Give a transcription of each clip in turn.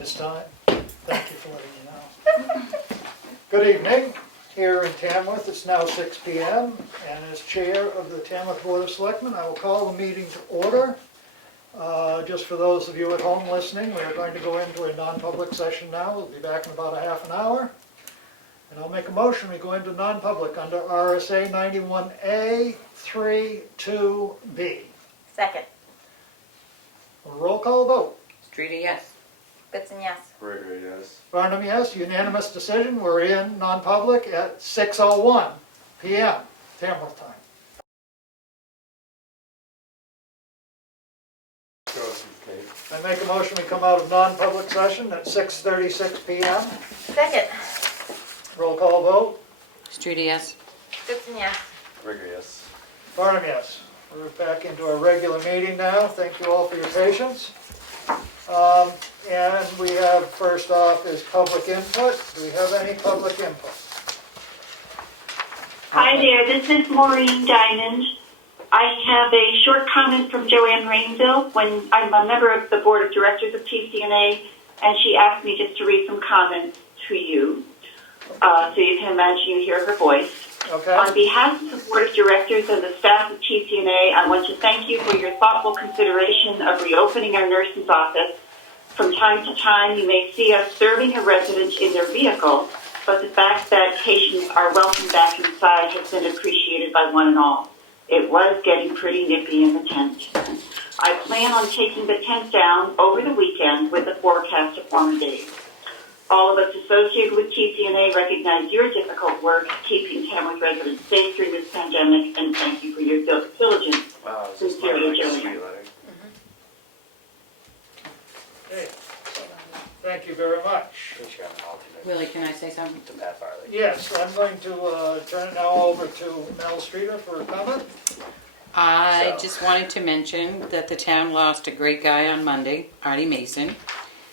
This time. Thank you for letting me know. Good evening. Here in Tamworth, it's now 6 p.m. and as chair of the Tamworth Board of Selectmen, I will call the meeting to order. Just for those of you at home listening, we are going to go into a non-public session now. We'll be back in about a half an hour. And I'll make a motion, we go into non-public under RSA 91A 3(2)B. Second. Roll call vote. Streeter, yes. Goodson, yes. Gregory, yes. Barnum, yes. Unanimous decision. We're in non-public at 6:01 p.m. Tamworth time. I make a motion, we come out of non-public session at 6:36 p.m. Second. Roll call vote. Streeter, yes. Goodson, yes. Gregory, yes. Barnum, yes. We're back into our regular meeting now. Thank you all for your patience. And we have, first off, is public input. Do we have any public input? Hi there, this is Maureen Diamond. I have a short comment from Joanne Rainville when I'm a member of the board of directors of TCNA, and she asked me just to read some comments to you, so you can imagine you hear her voice. Okay. On behalf of the board of directors and the staff of TCNA, I want to thank you for your thoughtful consideration of reopening our nurse's office. From time to time, you may see us serving a resident in their vehicle, but the fact that patients are welcome back inside has been appreciated by one and all. It was getting pretty nippy in the tent. I plan on taking the tent down over the weekend with the forecast of warmer days. All of us associated with TCNA recognize your difficult work keeping Tamworth residents safe during this pandemic, and thank you for your diligence. Wow, is this my Sincerely, like Joanne. sweet letter? Okay. Thank you very much. I think you have an alternate Willie, can I say something? to Pat Farley. Yes, I'm going to turn it now over to Mel Streeter for a comment. I So- just wanted to mention that the town lost a great guy on Monday, Artie Mason.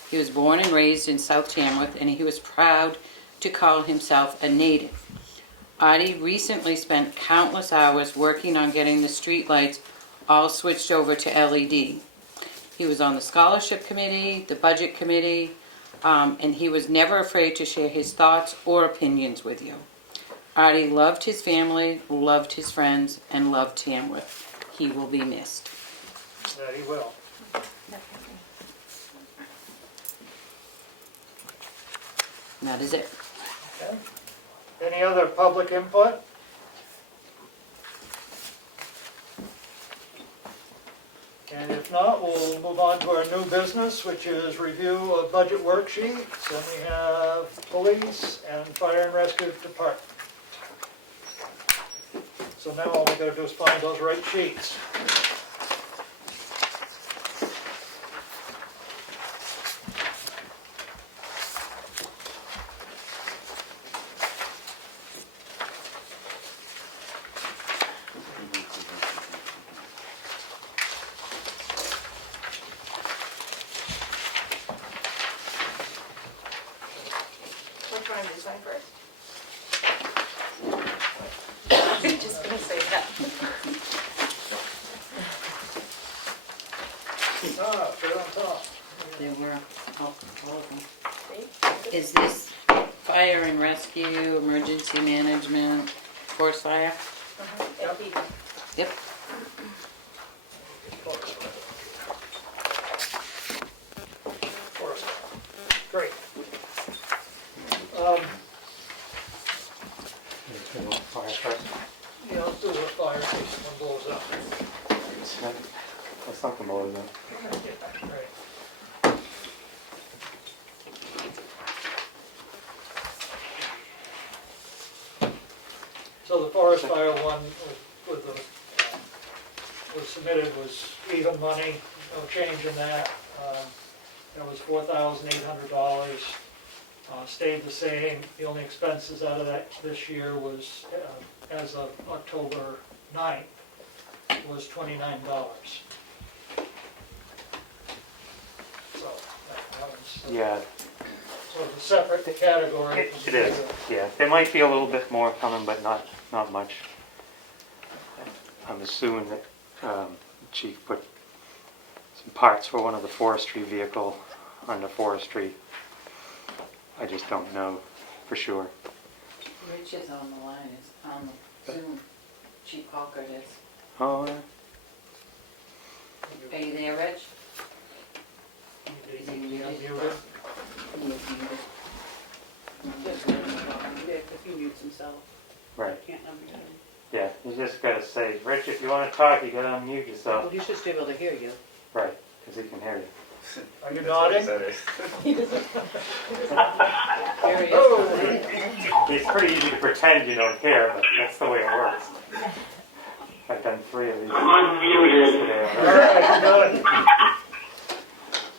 He was born and raised in South Tamworth, and he was proud to call himself a native. Artie recently spent countless hours working on getting the streetlights all switched over to LED. He was on the scholarship committee, the budget committee, and he was never afraid to share his thoughts or opinions with you. Artie loved his family, loved his friends, and loved Tamworth. He will be missed. That he will. And that is it. Okay. Any other public input? And if not, we'll move on to our new business, which is review of budget worksheets. And we have police and fire and rescue department. So now all we gotta do is find those right sheets. Which one do you sign first? I'm just gonna say that. Ah, put it on top. There were all of them. See? Is this fire and rescue, emergency management, forest fire? It'll be- Yep. Great. Yeah, let's do the fire in case one blows up. That's not the mower, though. Right. So the forest fire one with the, was submitted was even money, no change in that. That was $4,800, stayed the same. The only expenses out of that this year was, as of October 9th, was $29. So that was Yeah, sort of a separate category. it is. Yeah, there might be a little bit more coming, but not much. I'm assuming that the chief put some parts for one of the forestry vehicle under forestry. I just don't know for sure. Rich is on the line, is on the Zoom. Chief Hawker is. Oh, yeah. Are you there, Rich? You muted. He is muted. If he mutes himself, Right. can't unmute him. Yeah, you just gotta say, Rich, if you wanna talk, you gotta unmute yourself. Well, he should be able to hear you. Right, because he can hear you. Are you That's what I nodding? said. There he is. Oh. It's pretty easy to pretend you don't care, but that's the way it works. I've done 3 of these today All already. right,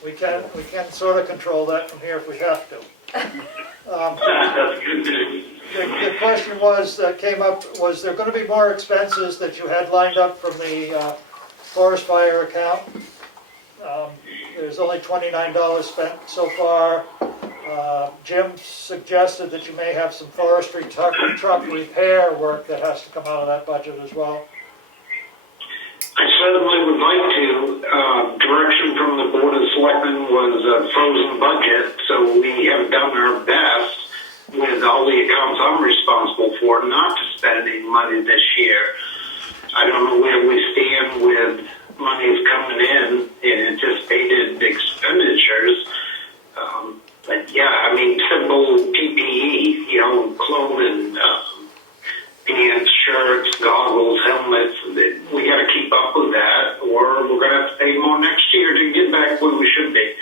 good. We can sort of control that from here if we have to. The question was, that came up, was there going to be more expenses that you had lined up from the forest fire account? There's only $29 spent so far. Jim suggested that you may have some forestry truck repair work that has to come out of that budget as well. I certainly would like to. Direction from the Board of Selectmen was a frozen budget, so we have done our best with all the accounts I'm responsible for not to spend any money this year. I don't know where we stand with monies coming in anticipated expenditures. But yeah, I mean, simple PPE, you know, clothing, pants, shirts, goggles, helmets. We got to keep up with that, or we're going to have to pay more next year to get back where we should be.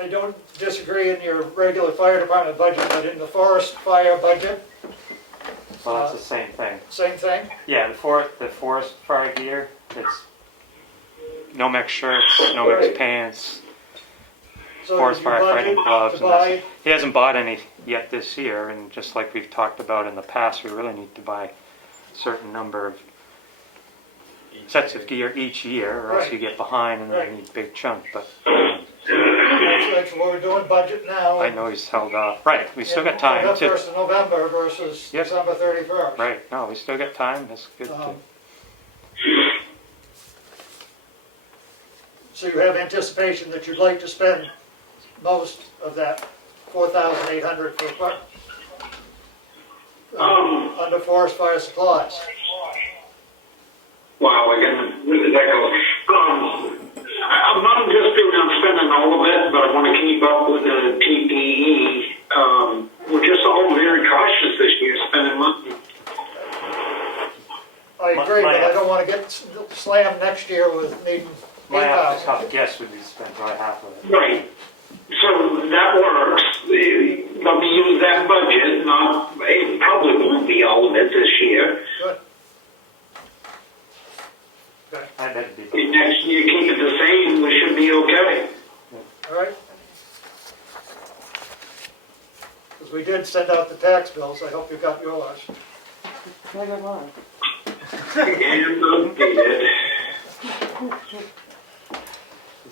I don't disagree in your regular fire department budget, but in the forest fire budget, Well, that's the same thing. same thing? Yeah, the forest fire gear, it's no mix shirts, no mix pants, So forest did you firefighting budget gloves. to And that's, buy? he hasn't bought any yet this year, and just like we've talked about in the past, we really need to buy a certain number of sets of gear each year, or else Right. you get behind and then Right. you need a big chunk. But That's what we're doing budget now. I know he's held off. Right, we still got And time the to. 1st of November versus Yep. December 31st. Right, no, we still got time. That's good. Um, So you have anticipation that you'd like to spend most of that 4,800 for under forest fire supplies. Wow, again, where did that go? I'm not anticipating on spending all of it, but I want to keep up with the PPE. We're just all very cautious this year, spending money. I agree, My- but I don't want to get slammed next year with needing My 8,000. tough guess would be spent probably half of it. Right. So that works. Let me use that budget. Not, it probably won't be all of it this year. Good. Okay, I bet it'd be. If next year keep it the same, we should be okay. all right. Because we did send out the tax bills, I hope you got yours. I got mine. And updated. You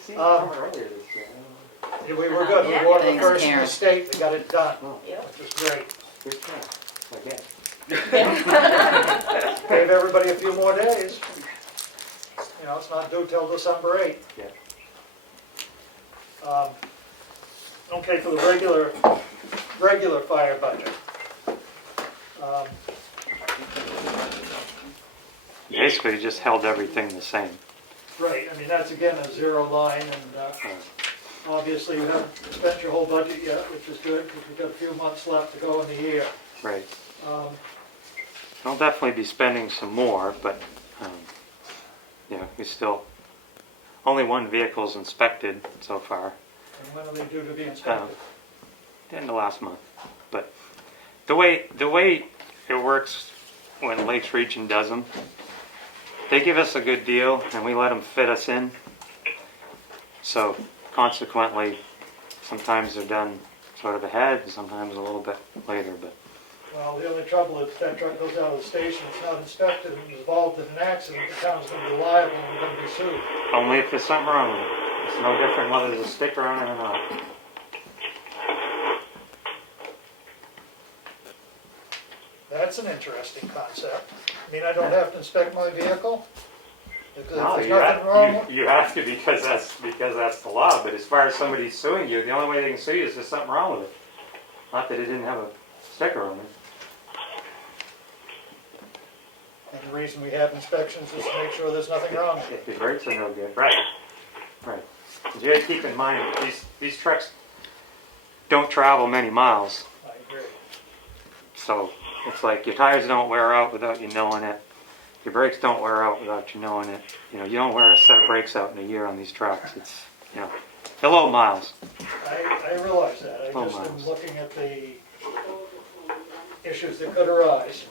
see, Um, earlier this year. Yeah, we were good, we Yeah. were one of the Thanks, first in the Karen. state that got it done, Yep. which was great. Good job. Again. Gave everybody a few more days. You know, it's not due till December 8th. Yeah. Okay, for the regular fire budget. Um, Basically, you just held everything the same. Right, I mean, that's again a zero line, and obviously you haven't spent your whole budget yet, which is good, because we've got a few months left to go in the year. Right. Um, I'll definitely be spending some more, but yeah, we still only one vehicle's inspected so far. And when are they due to be inspected? The end of last month. But the way it works when Lakes Region does them, they give us a good deal and we let them fit us in. So consequently, sometimes they're done sort of ahead, and sometimes a little bit later. But Well, the only trouble is if that truck goes out of the station, it's not inspected, and is involved in an accident, the town's gonna be liable and we're gonna be sued. only if there's something wrong with it. It's no different whether there's a sticker on it or not. That's an interesting concept. I mean, I don't have to inspect my vehicle? If No, there's you nothing wrong, have, you have to because that's the law. But as far as somebody suing you, the only way they can sue you is there's something wrong with it. Not that it didn't have a sticker on it. and the reason we have inspections is to make sure there's nothing wrong with it. If the brakes are no good, right? Right. But you got to keep in mind these trucks don't travel many miles, I agree. so it's like your tires don't wear out without you knowing it. Your brakes don't wear out without you knowing it. You know, you don't wear a set of brakes out in a year on these trucks. It's, you know, they're low miles. I realize that. I Oh, just am miles. looking at the issues that could arise.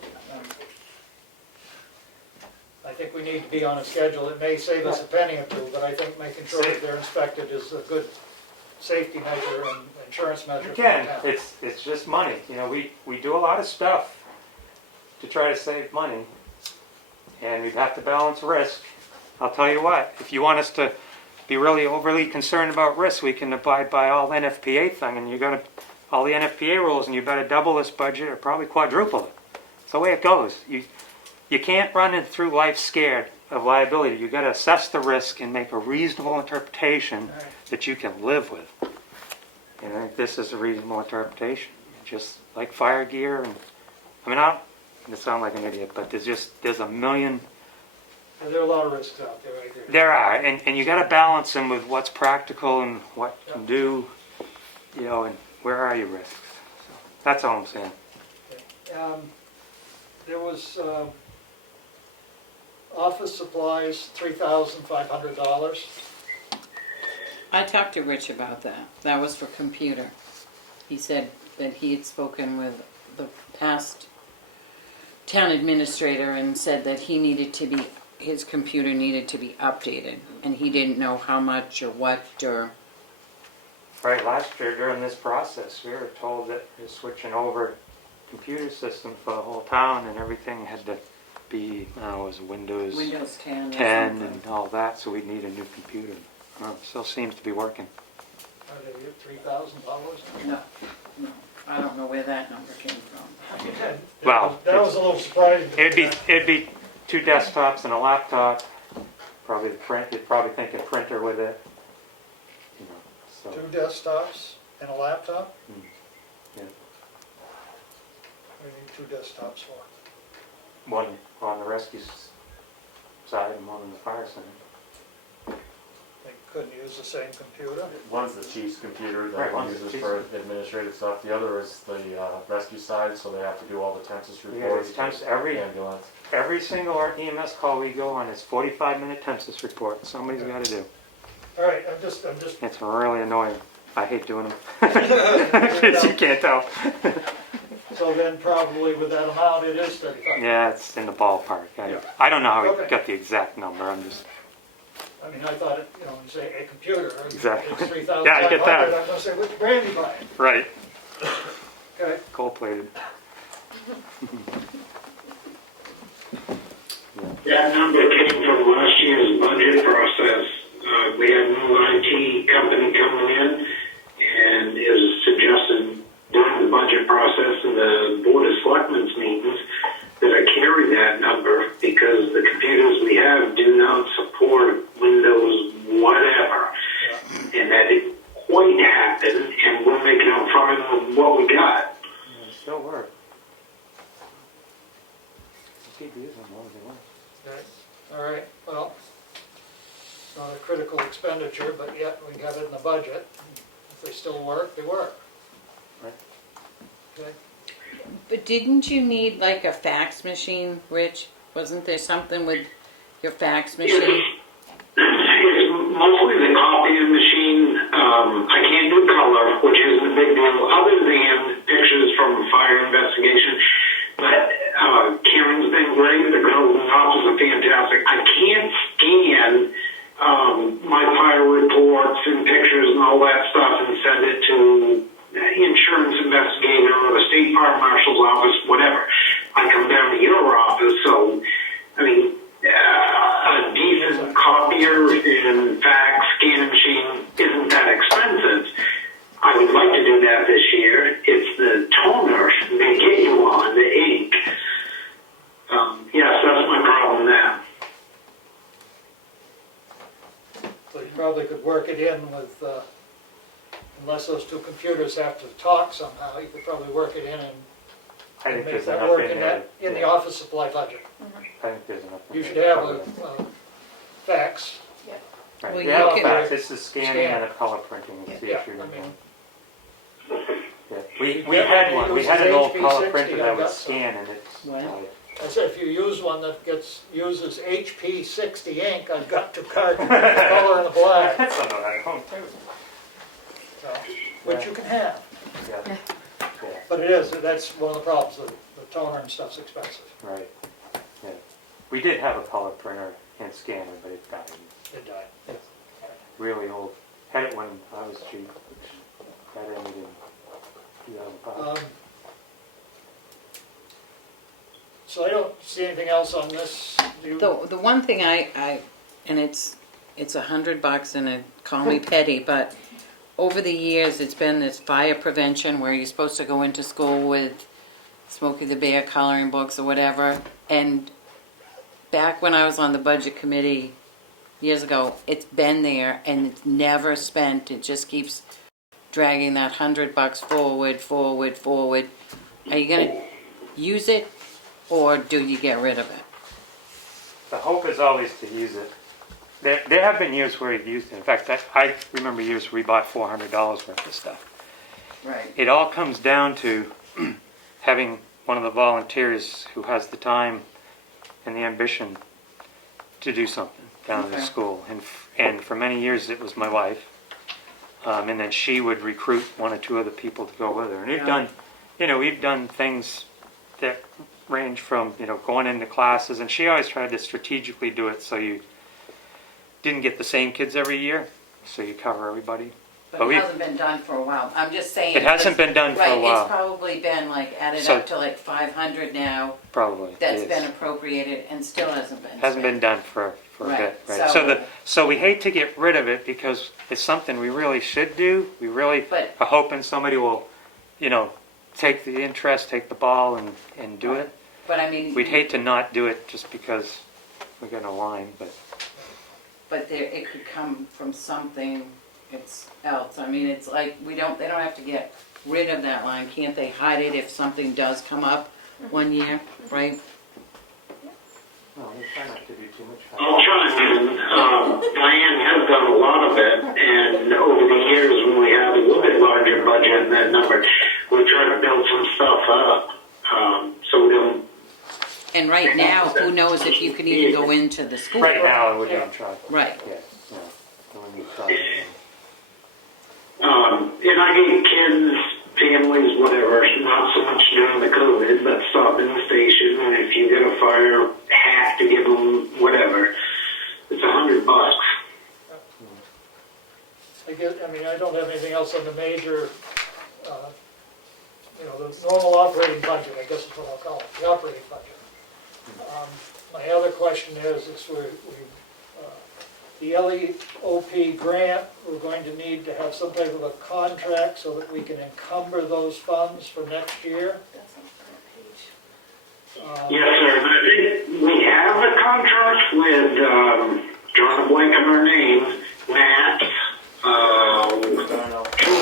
I think we need to be on a schedule. It may save us a penny or two, but I think making sure that they're inspected is a good safety measure and insurance measure. You for the can. town. It's just money. You know, we do a lot of stuff to try to save money, and we have to balance risk. I'll tell you what, if you want us to be really overly concerned about risk, we can abide by all NFPA thing, and you got to all the NFPA rules, and you better double this budget or probably quadruple it. It's the way it goes. You can't run it through life scared of liability. You got to assess the risk and make a reasonable interpretation Right. that you can live with. And I think this is a reasonable interpretation. Just like fire gear, and I mean, I'm going to sound like an idiot, but there's a million. And there are a lot of risks out there, I agree. There are, and you got to balance them with what's practical and what you can do, you know, and where are your risks. So that's all I'm saying. There was office supplies, $3,500. I talked to Rich about that. That was for computer. He said that he had spoken with the past town administrator and said that his computer needed to be updated, and he didn't know how much or what or. Right, last year during this process, we were told that you're switching over computer system for the whole town, and everything had to be, it was Windows Windows 10 or 10 something. and all that, so we'd need a new computer. Still seems to be working. Are they $3,000? No, I don't know where that number came from. Well, That was a little surprising. to me. It'd be 2 desktops and a laptop. Probably the print. You'd probably think a printer with it. You know, so 2 desktops and a laptop? yeah. We need 2 desktops for. One on the rescue side and one on the fire center. They couldn't use the same computer? One's the chief's computer Right, that one's he the uses chief's. for administrative stuff. The other is the rescue side, so they have to do all the census Yeah, reports. it's temps- for every- ambulance. Every single EMS call we go on is 45-minute census report. Somebody's got to do. All right, I'm just, It's really annoying. I hate doing them. Because you can't tell. so then probably with that amount, it is 35. Yeah, it's in the ballpark. Yeah. I don't know how we Okay. got the exact number. I'm just. I mean, I thought, you know, you say a computer, Exactly. it's 3,500. Yeah, I get that. I'm gonna say, which brand you buying? Right. Okay, Cold-plated. That number came from last year's budget process. We had a new IT company coming in and is suggested during the budget process and the Board of Selectmen's meetings that I carry that number because the computers we have do not support Windows whatever. And that didn't quite happen, and we're making out fine with what we got. They still work. Keep using them as they want. all right, well, it's not a critical expenditure, but yet we have it in the budget. If they still work, they work. Right. Okay, But didn't you need like a fax machine, Rich? Wasn't there something with your fax machine? It's mostly the copying machine. I can't do color, which isn't a big deal, other than pictures from a fire investigation. But Karen's been great. The girls in the office are fantastic. I can't scan my fire reports and pictures and all that stuff and send it to insurance investigator or the state fire marshal's office, whatever. I come down to your office, so I mean, a decent copier and fax scanning machine isn't that expensive. I would like to do that this year. It's the toner they get you on, the ink. Yes, that's my problem now. work it in with, unless those two computers have to talk somehow, you could probably work it in and I think make there's that enough work in in there. that, in the Yeah, office supply budget. I think there's enough. in You there should to have cover it. a fax. Right, Well, you you have a can- fax, it's the scanning Scan. and the color printing, it's the Yeah, issue. I mean, Yeah. We had one, we had an old color HP60, printer I that would got some. scan and it's What? died. I said, if you use one that uses HP 60 ink, I've got two cartridges, the color and the black, That's something at home too. so, which you can have. Yeah, yeah, But it is, that's one of the problems, the toner and stuff's expensive. right, yeah. We did have a color printer and scanner, but it died. It died. It's really old. Had it when I was cheap, which that ended in 2005. So I don't see anything else on this. Do you- The one thing and it's $100 and call me petty, but over the years, it's been this fire prevention where you're supposed to go into school with Smokey the Bear coloring books or whatever. And back when I was on the budget committee years ago, it's been there and it's never spent. It just keeps dragging that $100 forward. Are you gonna use it or do you get rid of it? The hope is always to use it. There have been years where we've used it. In fact, I remember years where we bought $400 worth of stuff. Right. It all comes down to having one of the volunteers who has the time and the ambition to do something down at the Okay. school. And for many years it was my wife. And then she would recruit one or two other people to go with her. And we've done things that range from, going into classes. And she always tried to strategically do it so you didn't get the same kids every year, so you cover everybody. But it hasn't been done for a while. I'm just saying. It hasn't been done for a Right, while. it's probably been added So- up to 500 now. Probably. That's yes. been appropriated and still hasn't been. Hasn't been spent. done for a Right, bit. Right. so- So we hate to get rid of it because it's something we really should do. We really But- are hoping somebody will, take the interest, take the ball and do it. But I mean. We'd hate to not do it just because we're going to line, but But it could come from something else. I mean, it's like, they don't have to get rid of that line. Can't they hide it if something does come up one year, right? no, we try not to do too much. I'll chime in. Diane has done a lot of it, and over the years when we have a little bit larger budget than that number, we try to build some stuff up. So we don't. And right now, who knows if you can even go into the school. Right now, I wouldn't even try. Right. Yeah, no, I wouldn't even try. And I get kids, families, whatever, not so much during the COVID, but stop in the station, and if you get a fire hat to give them whatever, it's $100. I don't have anything else on the major, the normal operating budget, I guess is what I'll call it, the operating budget. My other question is the LEOP grant, we're going to need to have some type of a contract so that we can encumber those funds for next year. Yes, sir. And I think we have a contract with, drawing a blank on our name, Matt,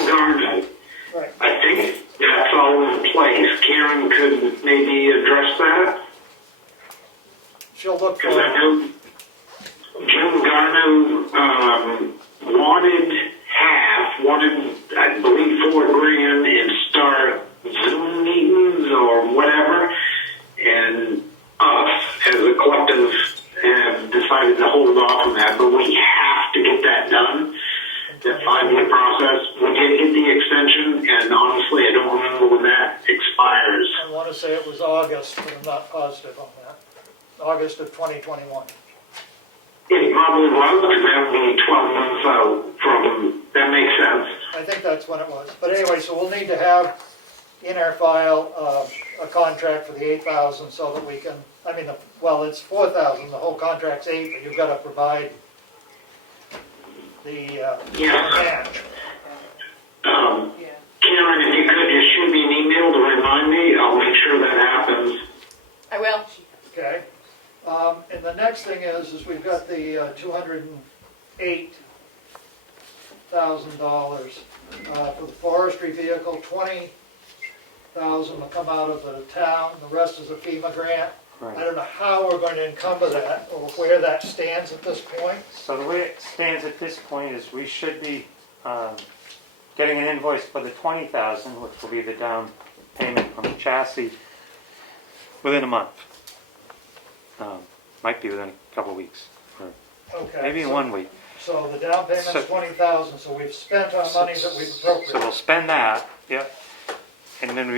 Garno. Right. I think that's all in place. Karen could maybe address that, She'll look for because I know Jim Garno wanted, I believe, $4,000 and start Zoom meetings or whatever, and us as a collective have decided to hold off on that, but we have to get that done. That 5-year process, we did get the extension, and honestly, I don't remember when that expires. I want to say it was August, but I'm not positive on that. August of 2021. It probably was, because that would be 12 months out from, that makes sense. I think that's when it was. But anyway, so we'll need to have in our file a contract for the 8,000 so that we can, it's 4,000, the whole contract's 8, but you've got to provide the match. Yeah. Karen, if you could just shoot me an email to remind me, I'll make sure that happens. I will. Okay. And the next thing is we've got the 208 $10,000 for the forestry vehicle, $20,000 will come out of the town, the rest is a FEMA grant. I Right. don't know how we're going to encumber that, or where that stands at this point. So the way it stands at this point is we should be getting an invoice for the 20,000, which will be the down payment on the chassis, within a month. Might be within a couple of weeks, or Okay. maybe in so- 1 week. So the down payment's So- $20,000, so we've spent our money that we've So we'll appropriated. spend that, yep. And then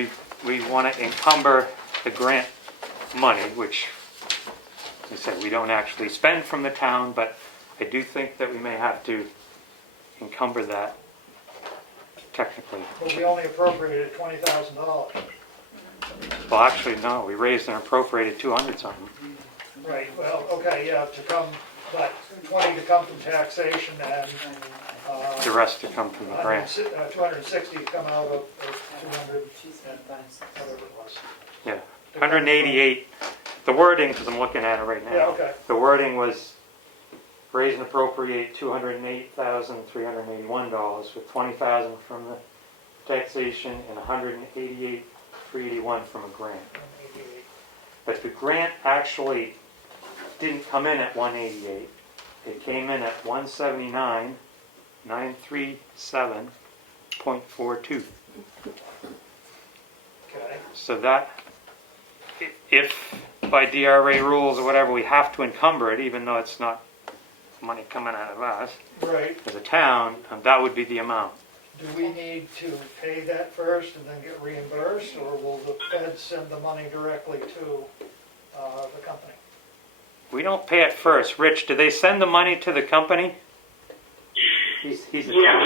we want to encumber the grant money, which, as I said, we don't actually spend from the town, but I do think that we may have to encumber that technically. But we only appropriated $20,000. Well, actually, no, we raised and appropriated 200 something. Right, well, okay, yeah, to come, but 20 to come from taxation and The rest to come from the grant. 260 to come out of 200, whatever it was. Yeah, 188, the wording, because I'm looking at it right now. Yeah, okay. The wording was raise and appropriate $208,381, with $20,000 from the taxation and $188,381 from a grant. 188. But the grant actually didn't come in at 188. It came in at 179,937.42. Okay, So that, if by DRA rules or whatever, we have to encumber it, even though it's not money coming out of us, right. as a town, that would be the amount. Do we need to pay that first and then get reimbursed, or will the Fed send the money directly to the company? We don't pay it first. Rich, do they send the money to the company? He's a Yes,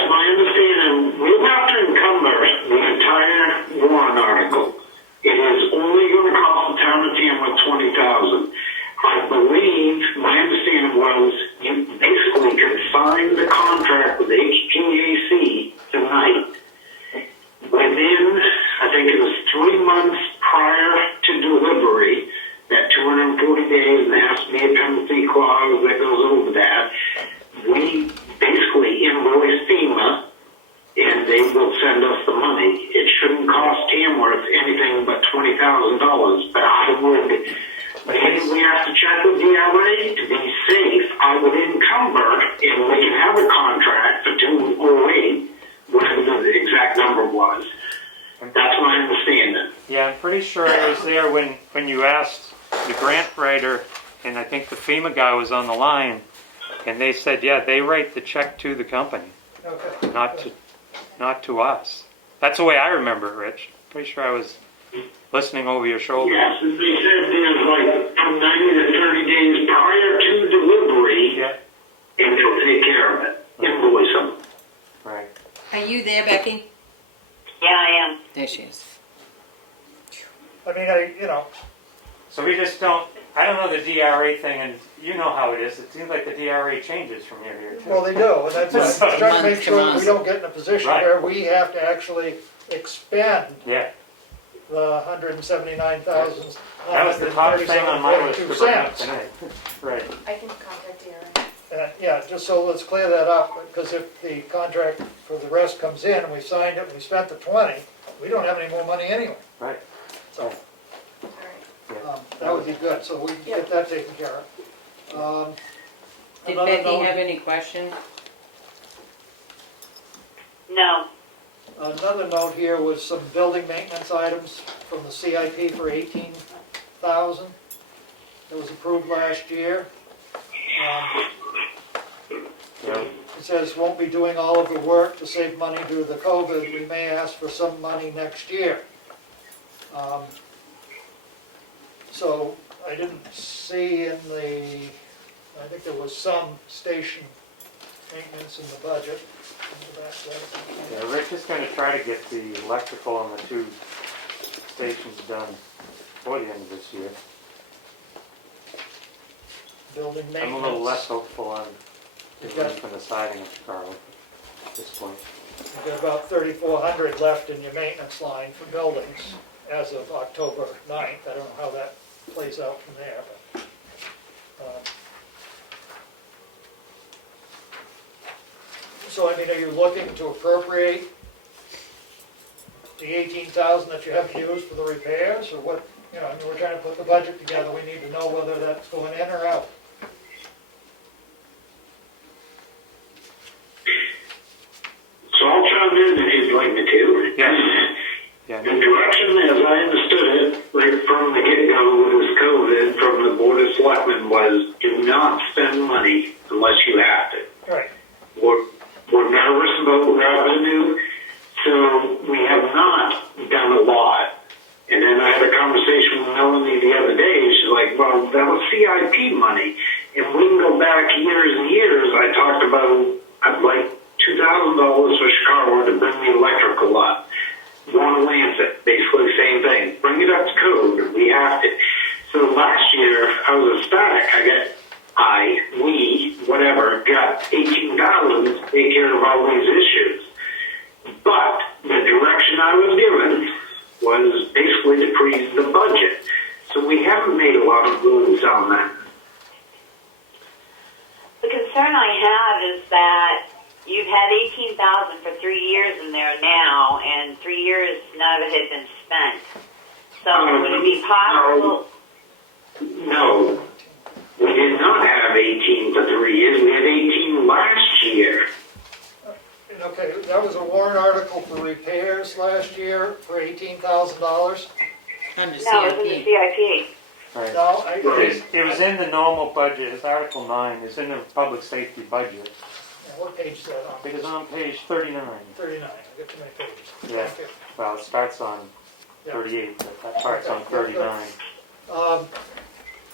my understanding, we'll have to encumber the entire warrant article. It is only going to cost the town of Tamworth $20,000. I believe, my understanding was, you basically could sign the contract with HGAC tonight. Within, I think it was 3 months prior to delivery, that 240 days, and there has to be a penalty clause that goes over that. We basically invoice FEMA, and they will send us the money. It shouldn't cost Tamworth anything but $20,000, but I would, maybe we have to check with DRA to be safe. I would encumber, and we can have a contract for 208, whatever the exact number was. That's my understanding. Yeah, I'm pretty sure I was there when you asked the grant writer, and I think the FEMA guy was on the line, and they said, yeah, they write the check to the company, Okay. not to us. That's the way I remember it, Rich. Pretty sure I was listening over your shoulder. Yes, they said there's like from 90 to 30 days prior to delivery, Yeah, and they'll take care of it. Invoice them. right. Are you there, Becky? Yeah, I am. There she is. I mean, So we just don't, I don't know the DRA thing, and you know how it is. It seems like the DRA changes from year to year, too. well, they do, and that's, I'm trying to make Month to sure we month. don't get in a position Right. where we have to actually expend Yeah, the $179,000. that was the top thing on my list to bring up tonight. Right. I can contact Darren. Yeah, just so let's clear that up, because if the contract for the rest comes in and we signed it and we spent the 20, we don't have any more money anyway. Right. So, All right. that would be good, so we can get that taken care of. Did Another Becky note- have any questions? No. Another note here was some building maintenance items from the CIP for $18,000. That was approved last year. Yeah. It says won't be doing all of the work to save money due to the COVID. We may ask for some money next year. So I didn't see in I think there was some station maintenance in the budget. Yeah, Rich is going to try to get the electrical on the 2 stations done before the end of this year. Building maintenance. I'm a little less hopeful on the Okay. roof and the siding of the car at this point. You've got about 3,400 left in your maintenance line for buildings as of October 9th. I don't know how that plays out from there, but. So I mean, are you looking to appropriate the 18,000 that you haven't used for the repairs, or what? You know, I mean, we're trying to put the budget together, we need to know whether that's going in or out. So I'll chime in if you'd like me to. Yeah. The direction, as I understood it, right from the get-go with this COVID, from the Board of Selectmen was, do not spend money unless you have to. Right. We're nervous about revenue, so we have not done a lot. And then I had a conversation with Melanie the other day. She's like, well, that was CIP money. And we can go back years and years. I talked about, I'd like $2,000 for Chicago to bring the electrical up. One Lancet, basically same thing. Bring it up to code. We have to. So last year, I was ecstatic. We, whatever, got 18,000 to take care of all these issues. But the direction I was given was basically to freeze the budget. So we haven't made a lot of moves on that. The concern I have is that you've had 18,000 for 3 years in there now, and 3 years none of it had been spent. So would it be possible? No, we did not have 18 for 3 years. We had 18 last year. Okay, that was a warrant article for repairs last year for $18,000. Under No, it's in the CIP. CIP. Right. No, It was in the normal budget, it's Article 9, it's in the public safety budget. what page is that on? I think it's on page 39. 39, I got too many pages. Yeah. Thank you. Well, it starts on Yeah. 38, but that part's on Okay, good, good. 39.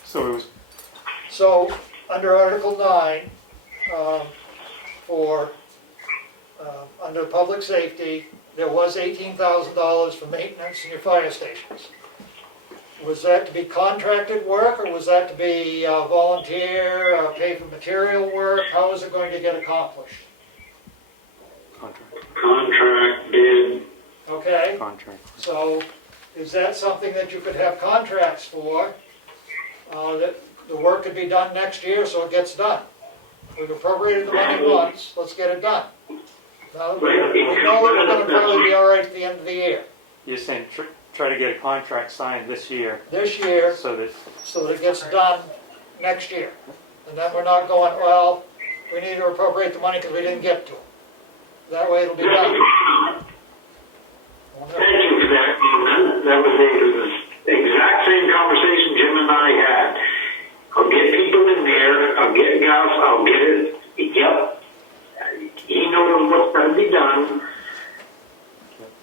So it was, So, under Article 9, under public safety, there was $18,000 for maintenance in your fire stations. Was that to be contracted work, or was that to be volunteer, pay for material work? How was it going to get accomplished? Contract bid. Okay, contract. so is that something that you could have contracts for, that the work could be done next year so it gets done? We've appropriated the money once, let's get it done. Now, we know that we're gonna probably be all right at the end of the year. You're saying try to get a contract signed this year This year, so that, so that it gets done next year. And then we're not going, well, we need to appropriate the money because we didn't get to it. That way it'll be done. Thank you for that. That was the exact same conversation Jim and I had. I'll get people in there, I'll get Gus, I'll get it, yep. He knows what's going to be done.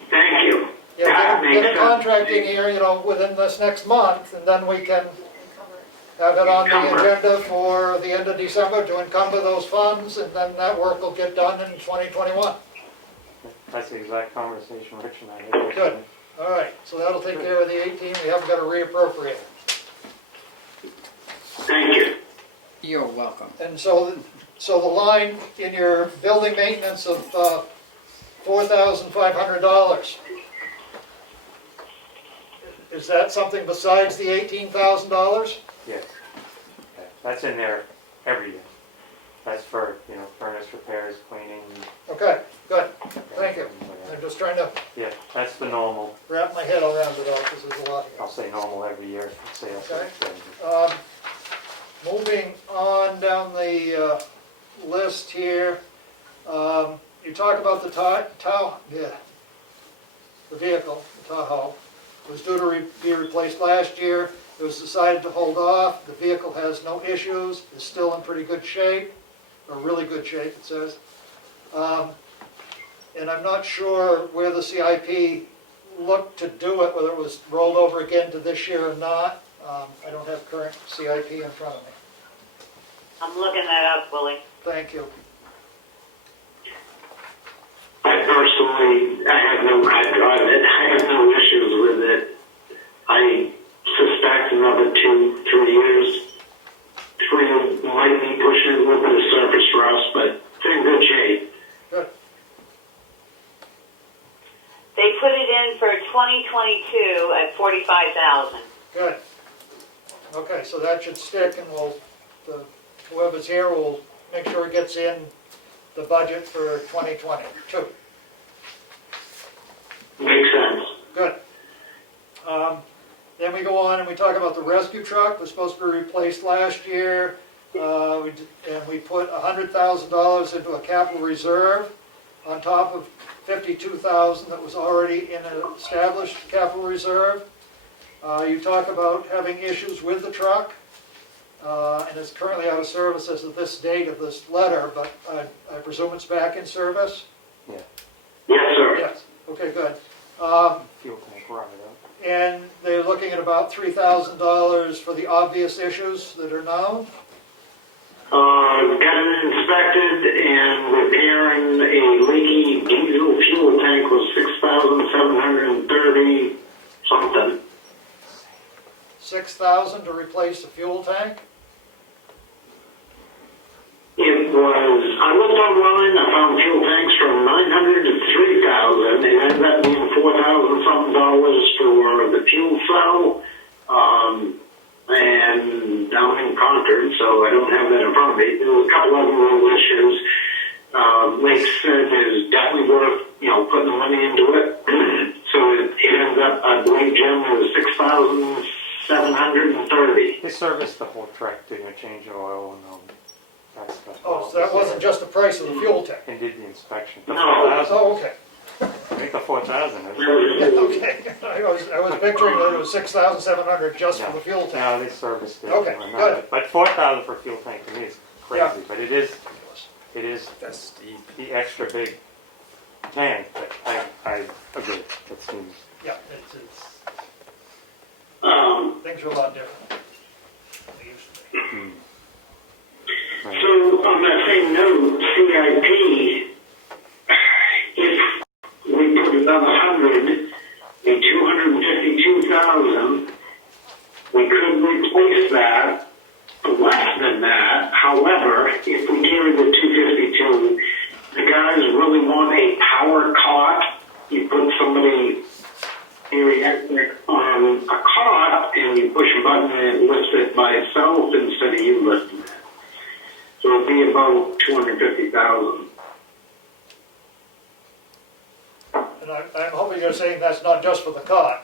Thank you. Yeah, That get makes a sense. contract in here, within this next month, and then we can have it on the agenda for the end of December to encumber those funds, and then that work will get done in 2021. that's the exact conversation Rich and I had. Good. All right, so that'll take care of the 18, we haven't got to reappropriate it. Thank you. You're welcome. And so the line in your building maintenance of $4,500, is that something besides the $18,000? Yes. Okay. That's in there every year. That's for, furnace repairs, cleaning. Okay, good, thank you. I'm just trying to Yeah, that's the normal. wrap my head around it all, because there's a lot here. I'll say normal every year for sales. Okay. Moving on down the list here, you talk about the the vehicle, the Tahoe, was due to be replaced last year. It was decided to hold off. The vehicle has no issues, is still in pretty good shape, or really good shape, it says. And I'm not sure where the CIP looked to do it, whether it was rolled over again to this year or not. I don't have current CIP in front of me. I'm looking that up, Willie. Thank you. I personally, I drive it. I have no issues with it. I suspect another 2-3 years. Might be pushing a little bit of surface rust, but it's in good shape. Good. They put it in for 2022 at 45,000. Good. Okay, so that should stick, and whoever's here will make sure it gets in the budget for 2022. Makes sense. Good. Then we go on and we talk about the rescue truck. It was supposed to be replaced last year. And we put $100,000 into a capital reserve on top of $52,000 that was already in an established capital reserve. You talk about having issues with the truck, and it's currently out of service as of this date of this letter, but I presume it's back in service? Yeah. Yes, sir. Yes. Okay, good. Fuel tank rotted out. And they're looking at about $3,000 for the obvious issues that are known. Got it inspected, and repairing a leaky diesel fuel tank was $6,730 something. $6,000 to replace the fuel tank. It was, I looked online, I found fuel tanks from $900 to $3,000, and ended up being $4,000 something for the fuel cell. And down in Concord, so I don't have that in front of me. There were a couple other little issues. Lake said is definitely worth, putting the money into it. So it ends up, I believe, Jim, was $6,730. They serviced the whole truck, didn't change the oil and that stuff. Oh, so that wasn't just the price of the fuel tank? And did the inspection. The No. 4,000. Oh, okay. I think the 4,000 is. Okay. I was picturing that it was $6,700 just for the fuel tank. No, they serviced it. Okay, and good. But 4,000 for a fuel tank to me is crazy. Yeah. But it is That's steep. the extra big tank. But I agree. That seems. Yeah, things are a lot different than they used to be. Right. So on that same note, CIP, if we put another 100 in 252,000, we could replace that for less than that. However, if we carry the 252, the guys really want a power cot. You put somebody on a cot and you push a button and it lifts it by itself instead of you lifting it. So it'd be about 250,000. And I'm hoping you're saying that's not just for the cot.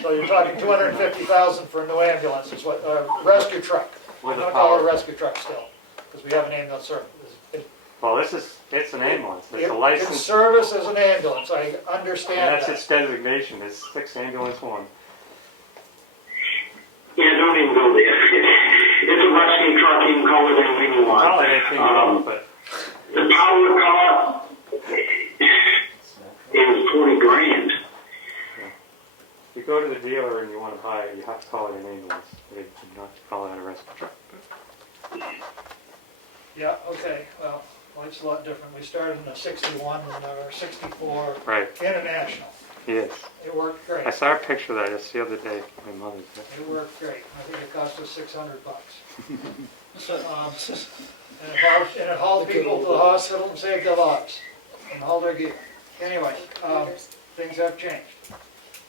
So you're talking $250,000 for a new ambulance, is what, rescue truck. With I'm a gonna call it a power. rescue truck still, because we have an ambulance service. Well, it's an ambulance. It's a It license. can service as an ambulance, I And understand that's that. its designation. It's 6 ambulance 1. Yeah, don't even go there. It's a rescue truck, you can call it anything you want. Not anything at all, but The power cot is 40 grand. if you go to the dealer and you want to buy it, you have to call it an ambulance. They do not call it a rescue truck. Yeah, okay, well, life's a lot different. We started in a 61 and our 64 Right. International. Yes. It worked great. I saw a picture of that just the other day. My mother's. It worked great. I think it cost us $600. And it hauled people to the hospital and saved their lives and hauled their gear. Anyway, things have changed.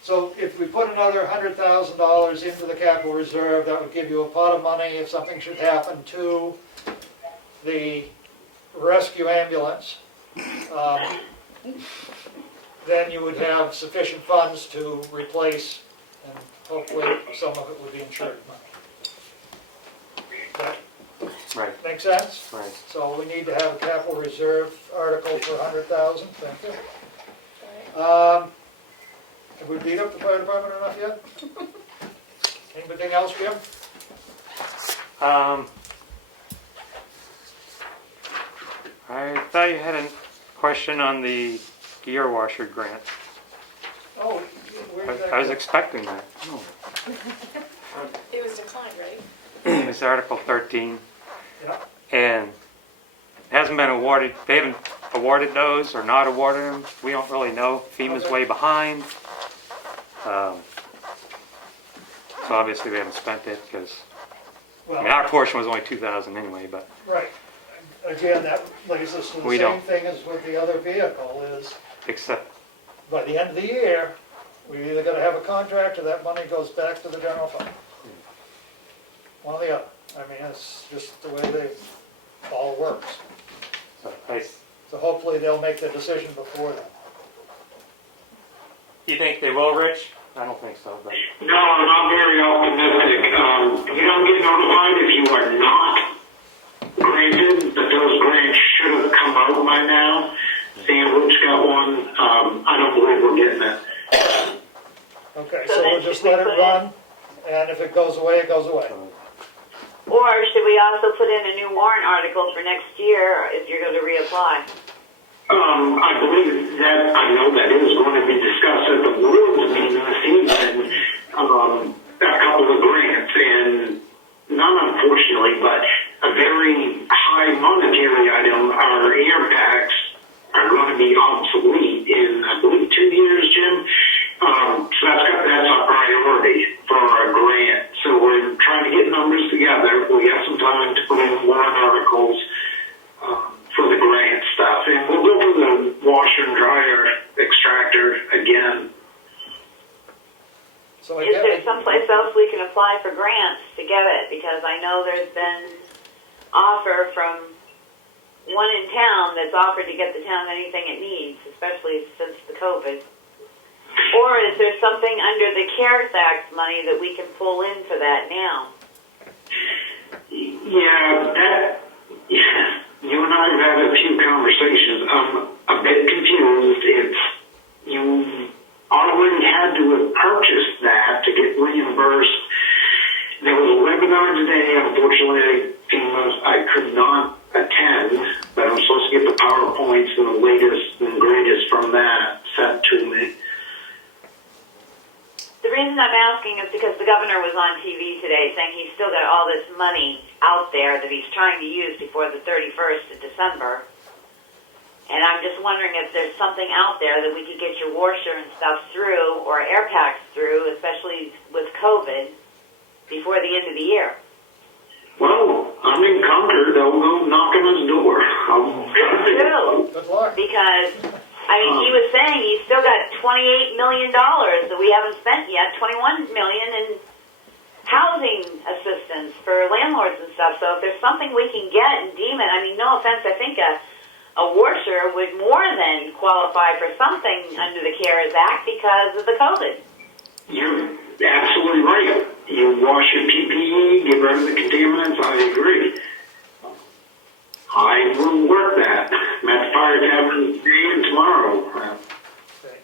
So if we put another $100,000 into the capital reserve, that would give you a pot of money if something should happen to the rescue ambulance. Then you would have sufficient funds to replace, and hopefully some of it would be insured money. That Right. make sense? Right. So we need to have a capital reserve article for $100,000, thank you. Have we beat up the fire department enough yet? Anything else, Jim? I thought you had a question on the gear washer grant. Oh, where's that? I was go? expecting that. It was declined, right? It's Article 13, Yeah, and it hasn't been awarded. They haven't awarded those or not awarded them. We don't really know. FEMA's Okay. way behind. So obviously we haven't spent it because well, our portion was only 2,000 anyway. But right. Again, that leads us to the We same don't. thing as with the other vehicle is, except by the end of the year, we either gotta have a contract or that money goes back to the general fund. One or the other. I mean, it's just the way they all works. So So hopefully they'll make their decision before then. you think they will, Rich? I don't think so, but No, I'm not very optimistic. You don't get notified if you are not granted, but those grants should have come out by now. Sandwich got one. I don't believe we're getting it. Okay, So so then we'll just should we let it put run, and if it goes away, it goes away. Or should we also put in a new warrant article for next year if you're going to reapply? I believe that, I know that is going to be discussed at the board's meeting this evening, a couple of grants, and not unfortunately, but a very high monetary item, our air packs are going to be obsolete in, I believe, 2 years, Jim. So that's our priority for our grant. So we're trying to get numbers together. We have some time to put in warrant articles for the grant stuff. And we'll go for the washer and dryer extractor again. So Is there again, someplace else we can apply for grants to get it? Because I know there's been offer from one in town that's offered to get the town anything it needs, especially since the COVID. Or is there something under the CARES Act money that we can pull in for that now? Yeah, you and I have had a few conversations. I'm a bit confused. You already had to have purchased that to get reimbursed. There was a webinar today. Unfortunately, I could not attend, but I'm supposed to get the PowerPoints and the latest and greatest from that sent to me. The reason I'm asking is because the governor was on TV today saying he's still got all this money out there that he's trying to use before the 31st of December. And I'm just wondering if there's something out there that we could get your washer and stuff through, or air packs through, especially with COVID, before the end of the year. Well, I'm in Concord. I'll go knock on his door. True. good luck. Because, I mean, he was saying he's still got $28 million that we haven't spent yet, $21 million in housing assistance for landlords and stuff. So if there's something we can get and deem it, I mean, no offense, I think a washer would more than qualify for something under the CARES Act because of the COVID. You're absolutely right. You wash your PPE, get rid of the contaminants. I agree. I will work that. I'm at the fire tavern today and tomorrow. Okay.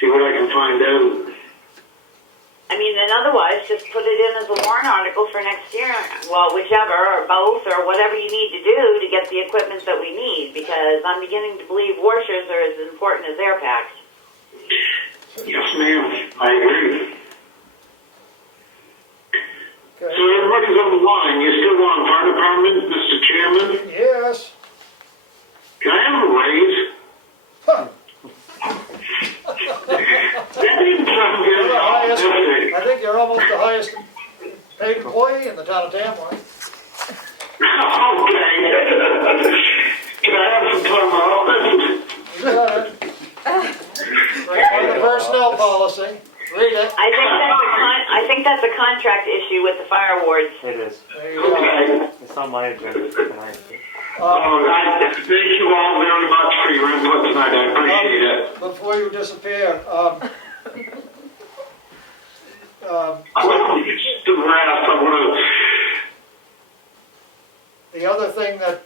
See what I can find out. I mean, and otherwise, just put it in as a warrant article for next year. Well, whichever, or both, or whatever you need to do to get the equipment that we need, because I'm beginning to believe washers are as important as air packs. Yes, ma'am. I agree. Okay. So everybody's on the line. You still on fire department, Mr. Chairman? Yes. Can I have a raise? Huh. That didn't sound You're good. the highest, Optimistic. I think you're almost the highest paid employee in the town of Tamworth. Okay. Can I have some time off? You got it. Right on the personnel policy. Read it. I think that's a contract issue with the fire awards. it is. There you go. Okay. It's on my agenda tonight. Thank you all very much for your input tonight. I appreciate it. Before you disappear, I want to get the rest. I want the other thing that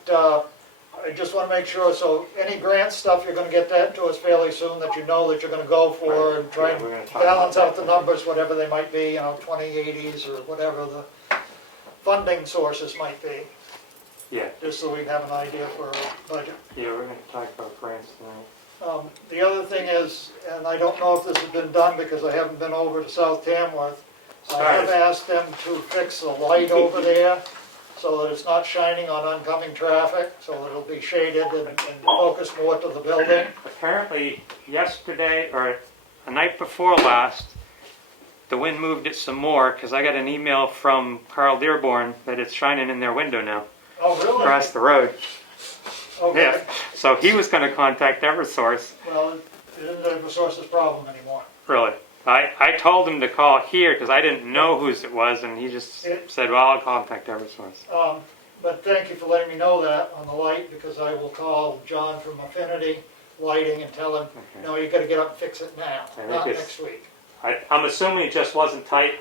I just want to make sure, so any grant stuff, you're going to get that to us fairly soon, that you know that you're going to go for, and try Yeah, and we're gonna talk balance about out the that. numbers, whatever they might be, 2080s or whatever the funding sources might be, Yeah, just so we have an idea for our budget. yeah, we're gonna talk about grants tonight. The other thing is, and I don't know if this has been done because I haven't been over to South Tamworth, I have asked them to fix the light over there so that it's not shining on oncoming traffic, so it'll be shaded and focus more to the building. Apparently, yesterday, or the night before last, the wind moved it some more, because I got an email from Carl Dearborn that it's shining in their window now, Oh, really? across the road. Okay. Yeah, so he was gonna contact Eversource, Well, it isn't Eversource's problem anymore. really. I told him to call here, because I didn't know whose it was, and he just said, well, I'll contact Eversource. But thank you for letting me know that on the light, because I will call John from Affinity Lighting and tell him, Okay. no, you gotta get up and fix it now, think not it's- next week. I'm assuming it just wasn't tight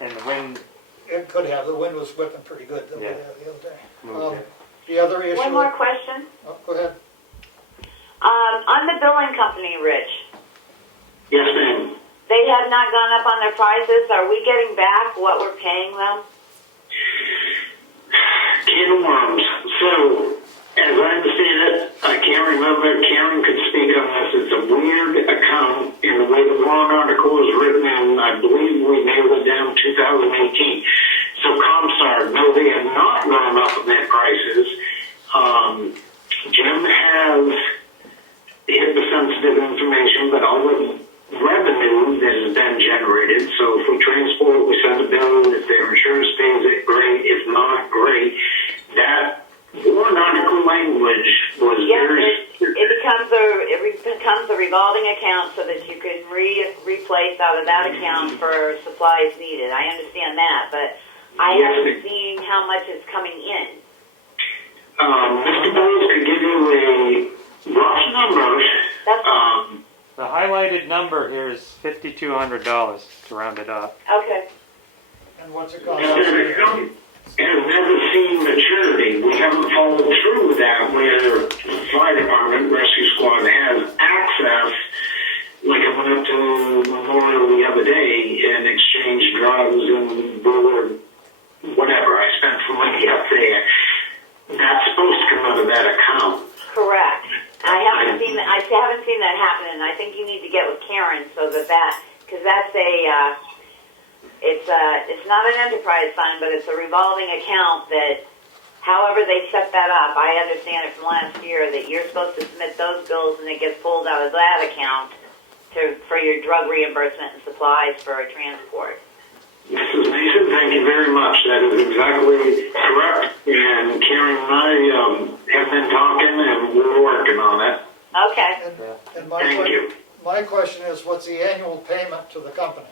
and the wind It could have, the wind was whipping pretty good over Yeah. there the other day. moved it. The other issue. One more question. Oh, go ahead. On the billing company, Rich, Yes, ma'am. they have not gone up on their prices. Are we getting back what we're paying them? Can of worms. So, as I understand it, I can't remember, Karen could speak on this, it's a weird account in the way the warrant article is written, and I believe we nailed it down 2018. So ComStar, no, they have not gone up on their prices. Jim has hit the sensitive information, but all the revenue that has been generated, so if we transport, we send a bill, if their insurance pays it, great, if not, great. That warrant article language was Yes, very... it becomes a revolving account so that you can replace out of that account for supplies needed. I understand that, but I Yes, haven't ma'am. seen how much is coming in. Mr. Bowles could give you a rough number. That's fine. The highlighted number here is $5,200 to round it up. Okay. And what's it cost? And the account has never seen maturity. We haven't followed through with that, where the fire department, rescue squad has access. Like I went up to Memorial the other day and exchanged drugs and bought whatever. I spent some money up there. That's supposed to come out of that account. Correct. I haven't seen that happen, and I think you need to get with Karen so that because that's it's not an enterprise fund, but it's a revolving account that, however they set that up, I understand it from last year that you're supposed to submit those bills and it gets pulled out of that account for your drug reimbursement and supplies for a transport. Mrs. Mason, thank you very much. That is exactly correct. And Karen and I have been talking, and we're working on it. Okay. And Thank you. my question is, what's the annual payment to the company?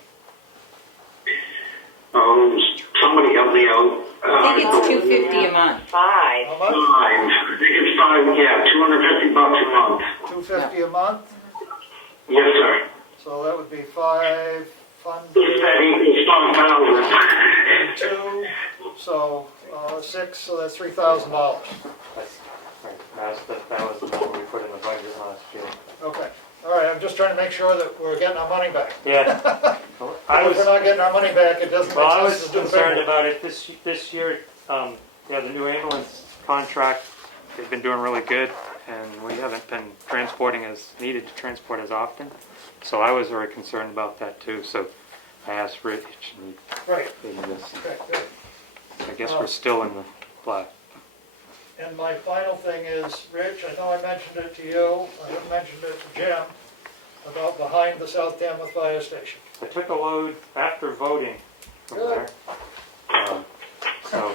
Oh, somebody help me out. I think it's $250 a month. Five. How much? I think it's $5, yeah, $250 a month. $250 a month? Yes, sir. So that would be 5 funded, That equals 5,000. 2, so 6, so that's $3,000. That's, right. That was the number we put in the budget last year. Okay, all right, I'm just trying to make sure that we're getting our money back. Yeah. If we're not getting our money back, it doesn't Well, I make was sense to do the concerned paperwork. about it this year. The new ambulance contract, they've been doing really good, and we haven't been transporting as needed to transport as often. So I was very concerned about that too. So I asked Rich, and Right, he gave me this. okay, good. I guess we're still in the black. And my final thing is, Rich, I know I mentioned it to you, I haven't mentioned it to Jim, about behind the South Tamworth Fire Station. I took a load after voting from there. So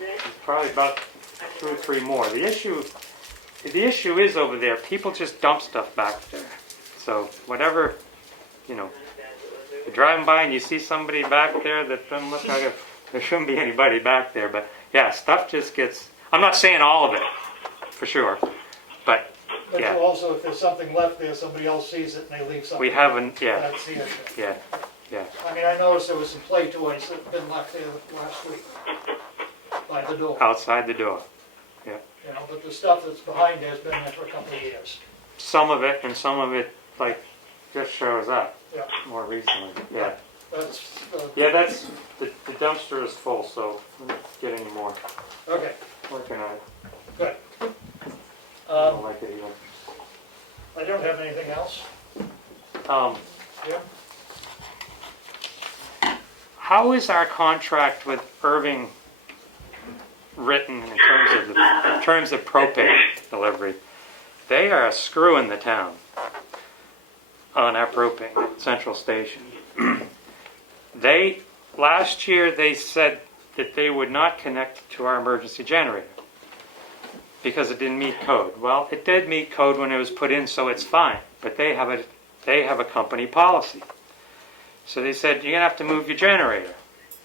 it's probably about 2 or 3 more. The issue is over there. People just dump stuff back there. So whatever, you're driving by and you see somebody back there that doesn't look like there shouldn't be anybody back there. But yeah, stuff just gets. I'm not saying all of it, for sure, but But yeah, you also, if there's something left there, somebody else sees it and they leave something. we haven't. Yeah, That's the issue. yeah. I mean, I noticed there was some play toys that had been left there last week by the door. Outside the door. But the stuff that's behind there has been there for a couple of years. Some of it, and some of it like just shows up Yeah, more recently. Yeah. that's, Yeah, that's the dumpster is full, so we don't get any more. okay, Working on it. good. I don't like it either. I don't have anything else. Jim? How is our contract with Irving written in terms of propane delivery? They are screwing the town on our propane at Central Station. Last year they said that they would not connect to our emergency generator because it didn't meet code. Well, it did meet code when it was put in, so it's fine. But they have a company policy. So they said, you're going to have to move your generator.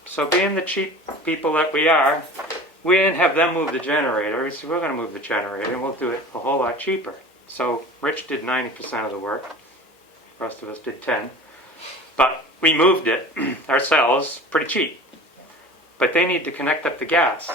So being the cheap people that we are, we didn't have them move the generator. We said, we're gonna move the generator and we'll do it a whole lot cheaper. So Rich did 90% of the work. The rest of us did 10. But we moved it ourselves pretty cheap. But they need to connect up the gas.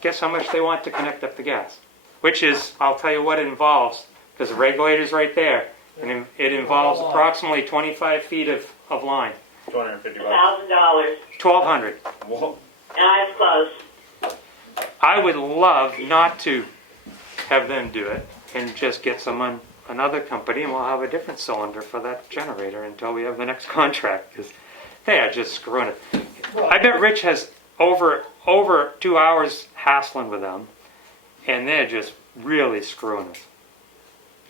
Guess how much they want to connect up the gas? Which is, I'll tell you what it involves, because the regulator's right there. And it involves approximately 25 feet of line. $250. $1,000. 1,200. Whoa. That's close. I would love not to have them do it and just get someone, another company, and we'll have a different cylinder for that generator until we have the next contract, because they are just screwing it. I bet Rich has over 2 hours hassling with them, and they're just really screwing us.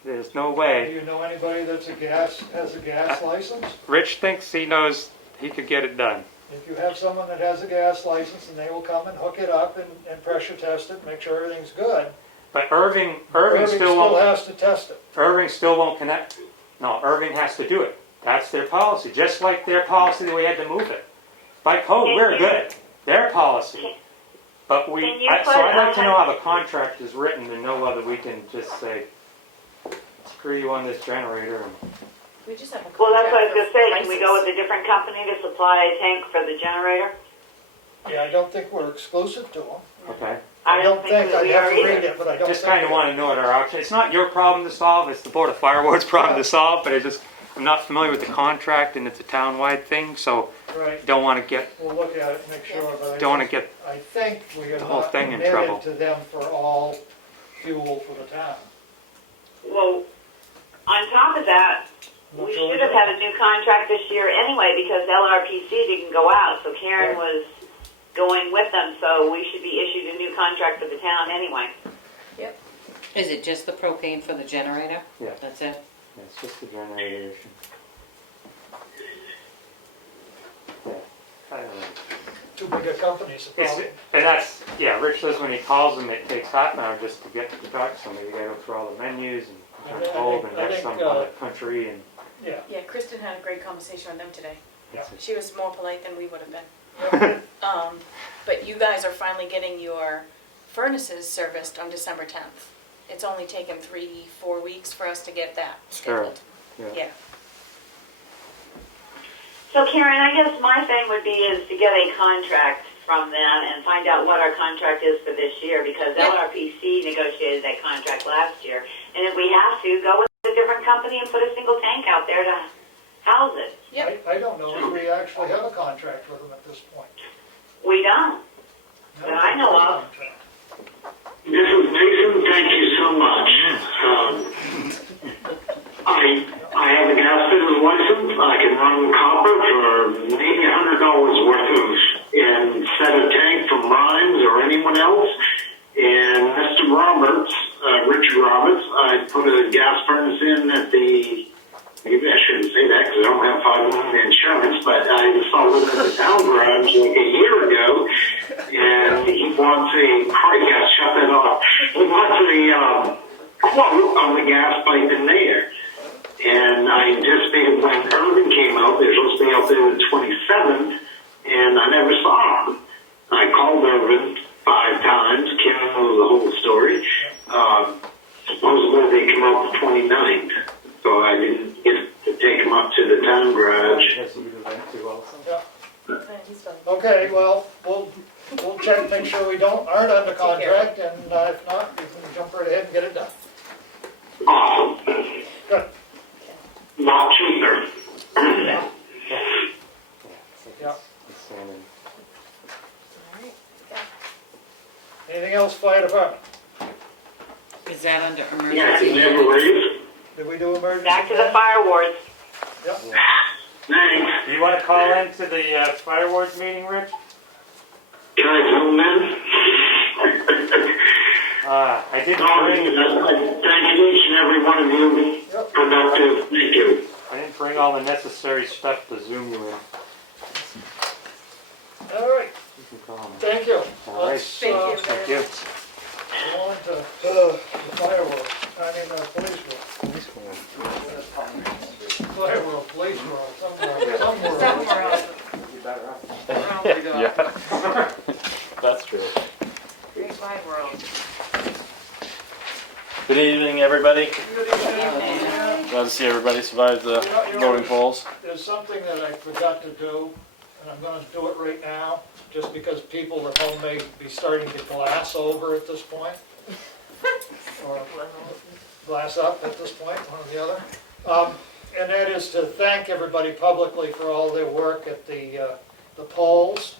There's no Do way. you know anybody has a gas license? Rich thinks he knows he could get it done. If you have someone that has a gas license and they will come and hook it up and pressure test it, make sure everything's good. But Irving Irving still won't. has to test it. Irving still won't connect. No, Irving has to do it. That's their policy. Just like their policy that we had to move it. By code, we're good. Their policy. But Can you so put I'd like to on- know how the contract is written to know whether we can just say, screw you on this generator. And We just have a Well, that's what I was contract gonna for say. Can we go prices. with a different company to supply a tank for the generator? Yeah, I don't think we're exclusive to them. okay. I don't think that I'd we have are to read either. it, but I don't Just think. kind of want to know what our option. It's not your problem to solve. It's the Board of Fire Ward's problem to solve. But I'm not familiar with the contract, and it's a town-wide thing, so Right, don't want to get we'll look at it and make sure, but don't want to get. I think we are the whole not thing in trouble. committed to them for all fuel for the town. Well, on top of that, Not we sure should have do. had a new contract this year anyway because LRPC didn't go out. So Karen Right. was going with them, so we should be issued a new contract for the town anyway. Is it just the propane for the generator? Yeah. That's it? It's just the generator issue. Yeah. I don't know. Too big a company, It's, probably. and that's, yeah, Rich says when he calls them, it takes half an hour just to get to talk to somebody. You gotta go through all the menus and I hold think- and I get think, some other country and. Yeah. Yeah, Kristen had a great conversation with them today. Yeah. She was more polite than we would have been. But you guys are finally getting your furnaces serviced on December 10th. It's only taken 3-4 weeks for us to get that Sure. scheduled. Yeah. Yeah. So Karen, I guess my thing would be is to get a contract from them and find out what our contract is for this year because Yep. LRPC negotiated that contract last year. And if we have to, go with a different company and put a single tank out there to house it. Yep. I don't know if we actually have a contract with them at this point. We don't. No, That I know of. contract. This is Nathan. Thank you so much. I have a gas business license. I can run copper for maybe $100 worth of and set a tank from Rhymes or anyone else. And Mr. Roberts, Richard Roberts, I put a gas furnace in at the. Maybe I shouldn't say that because I don't have 5 million insurance, but I installed it at the town garage like a year ago, and he wants a, probably got to shut that off, he wants a quote on the gas pipe in there. And I anticipated when Irving came out, they're supposed to be out there the 27th, and I never saw him. I called Irving 5 times, Kim knows the whole story. Supposedly they come out the 29th. So I didn't get to take them up to the town garage. Yes, you do that too also. Yeah. He's fine. Okay, well, we'll check, make sure we aren't under contract, and if not, you can jump right ahead and get it done. Awesome. Good. Lot cheaper. Yeah. Yeah. It's standing. All right. Anything else, fire department? Is that under Yeah, emergency? never leave. Did we do emergency? Back to the fire wards. Yep. Thanks. Do you want to call into the fire wards meeting, Rich? Can I zoom in? I didn't bring. Thank each and every one of you. Yep. Productive. Thank you. I didn't bring all the necessary stuff to zoom you in. All right, You can call me. thank you. All right. Let's, Thank you. Thank you. go on to the fireworks, police world. Fireworks, police world, somewhere. Somewhere else. Yeah. That's true. Good evening, everybody. Good evening. Glad to see everybody survived the voting polls. There's something that I forgot to do, and I'm gonna do it right now, just because people at home may be starting to glass over at this point. Or glass up at this point, one or the other. And that is to thank everybody publicly for all their work at the polls.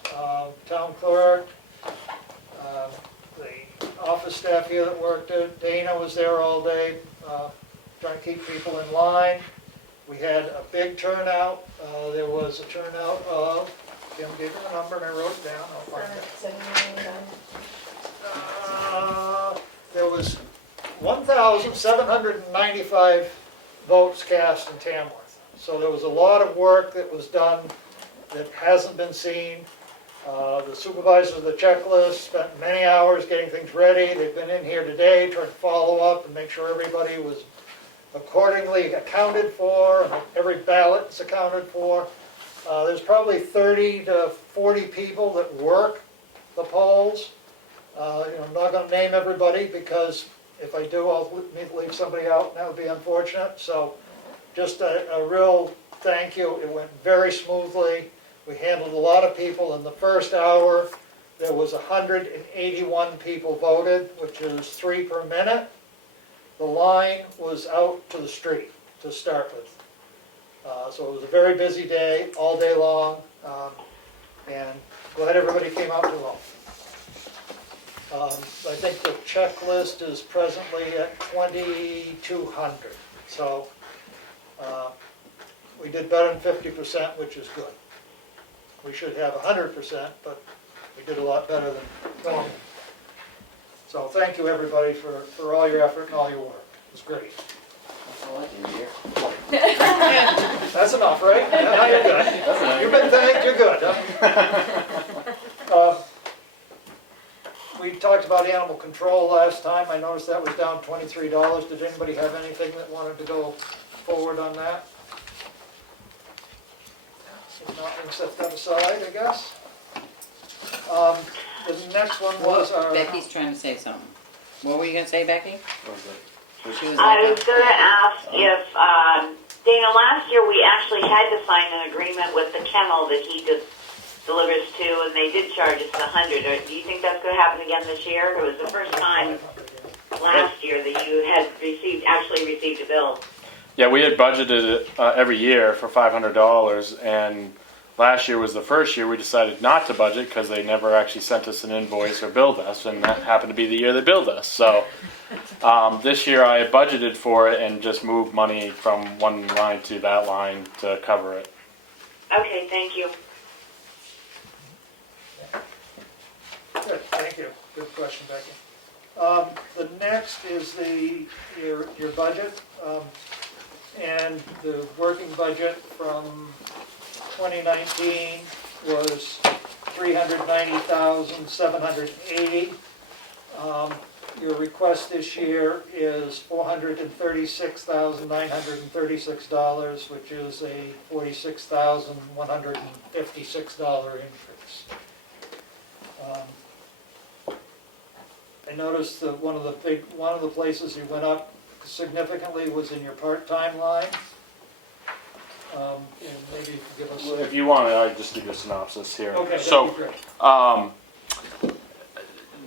Town clerk, the office staff here that worked it, Dana was there all day, trying to keep people in line. We had a big turnout. There was a turnout of, Kim gave me the number and I wrote it down, I'll find it. There was 1,795 votes cast in Tamworth. So there was a lot of work that was done that hasn't been seen. The supervisor of the checklist spent many hours getting things ready. They've been in here today trying to follow up and make sure everybody was accordingly accounted for, and every ballot's accounted for. There's probably 30 to 40 people that work the polls. I'm not going to name everybody because if I do, I'll leave somebody out, and that would be unfortunate. So just a real thank you. It went very smoothly. We handled a lot of people. In the first hour, there was 181 people voted, which is 3 per minute. The line was out to the street to start with. So it was a very busy day, all day long, and glad everybody came out to vote. I think the checklist is presently at 2,200. So we did better than 50%, which is good. We should have 100%, but we did a lot better than normal. So thank you, everybody, for all your effort and all your work. It was great. That's all I can hear. That's enough, right? Now you're good. You've been thanked, you're good, huh? We talked about animal control last time. I noticed that was down $23. Did anybody have anything that wanted to go forward on that? If not, we can set that aside, I guess. The next one was our... Becky's trying to say something. What were you going to say, Becky? She was I was going to ask if, Dana, last year we actually had to sign an agreement with the kennel that he delivers to, and they did charge us $100. Do you think that's going to happen again this year? It was the first time last year that you had actually received a bill. Yeah, we had budgeted it every year for $500, and last year was the first year we decided not to budget because they never actually sent us an invoice or billed us, and that happened to be the year they billed us. So this year I budgeted for it and just moved money from one line to that line to cover it. Okay, thank you. Good, thank you. Good question, Becky. The next is your budget, and the working budget from 2019 was $390,780. Your request this year is $436,936, which is a $46,156 increase. I noticed that one of the places you went up significantly was in your part-time line. And maybe you could give us. If you want, I'll just give you a synopsis here. Okay, that'd so, be great.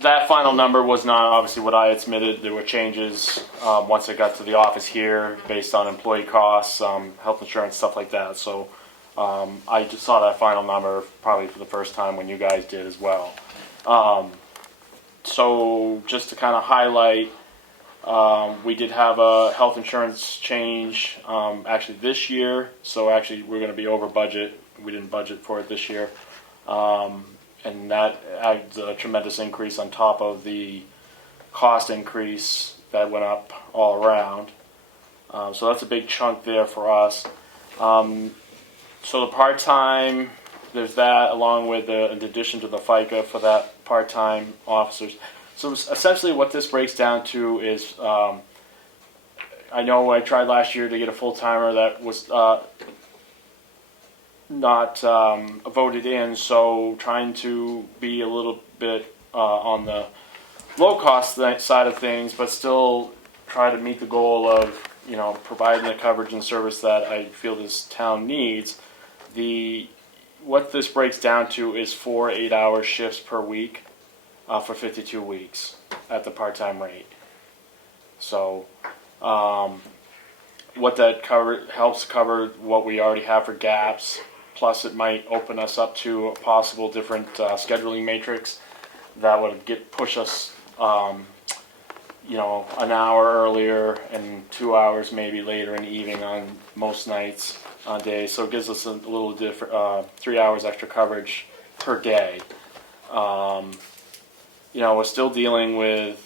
That final number was not obviously what I had submitted. There were changes once I got to the office here based on employee costs, health insurance, stuff like that. So I just saw that final number probably for the first time when you guys did as well. So just to kind of highlight, we did have a health insurance change actually this year. So actually we're going to be over budget. We didn't budget for it this year. And that adds a tremendous increase on top of the cost increase that went up all around. So that's a big chunk there for us. So the part-time, there's that along with in addition to the FICA for that part-time officers. So essentially what this breaks down to is, I know I tried last year to get a full-timer that was not voted in, so trying to be a little bit on the low-cost side of things, but still try to meet the goal of, providing the coverage and service that I feel this town needs, what this breaks down to is 4 8-hour shifts per week for 52 weeks at the part-time rate. So what that helps cover what we already have for gaps, plus it might open us up to a possible different scheduling matrix that would push us an hour earlier and 2 hours maybe later in the evening on most nights on days. So it gives us a little different 3 hours extra coverage per day. We're still dealing with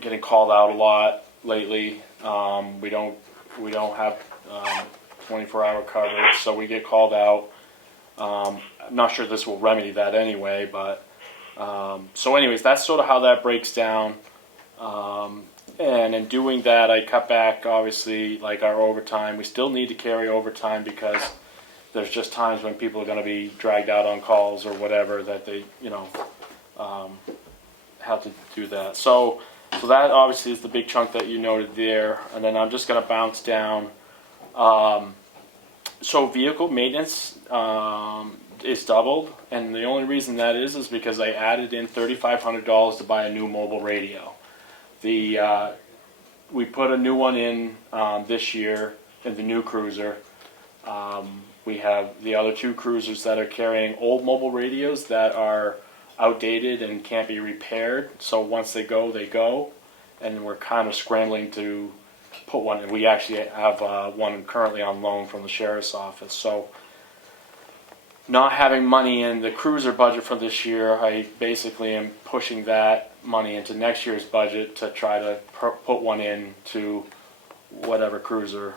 getting called out a lot lately. We don't have 24-hour coverage, so we get called out. I'm not sure this will remedy that anyway, but so anyways, that's sort of how that breaks down. And in doing that, I cut back, obviously, like our overtime. We still need to carry overtime because there's just times when people are going to be dragged out on calls or whatever that they, have to do that. So that obviously is the big chunk that you noted there. And then I'm just going to bounce down. So vehicle maintenance is doubled, and the only reason that is because I added in $3,500 to buy a new mobile radio. We put a new one in this year in the new cruiser. We have the other two cruisers that are carrying old mobile radios that are outdated and can't be repaired. So once they go, they go. And we're kind of scrambling to put one in. We actually have one currently on loan from the sheriff's office. So not having money in the cruiser budget for this year, I basically am pushing that money into next year's budget to try to put one in to whatever cruiser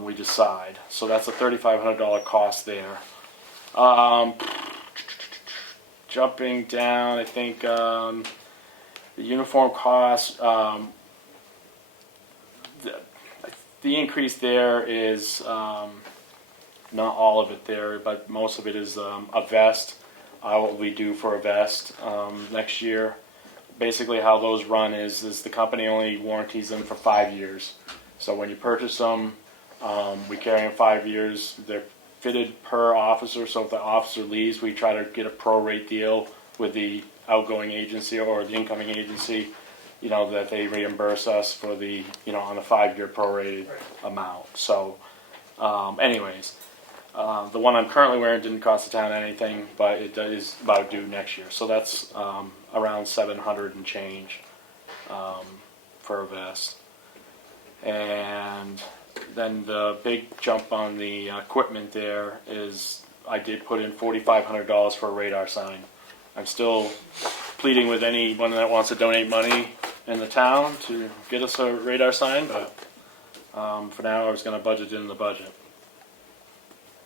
we decide. So that's a $3,500 cost there. Jumping down, I think the uniform cost, the increase there is not all of it there, but most of it is a vest. What we do for a vest next year. Basically how those run is the company only warranties them for 5 years. So when you purchase them, we carry them 5 years. They're fitted per officer, so if the officer leaves, we try to get a prorate deal with the outgoing agency or the incoming agency, that they reimburse us for the, on a 5-year prorated amount. So anyways, the one I'm currently wearing didn't cost the town anything, but it is about due next year. So that's around $700 and change for a vest. And then the big jump on the equipment there is I did put in $4,500 for a radar sign. I'm still pleading with anyone that wants to donate money in the town to get us a radar sign, but for now I was going to budget it in the budget.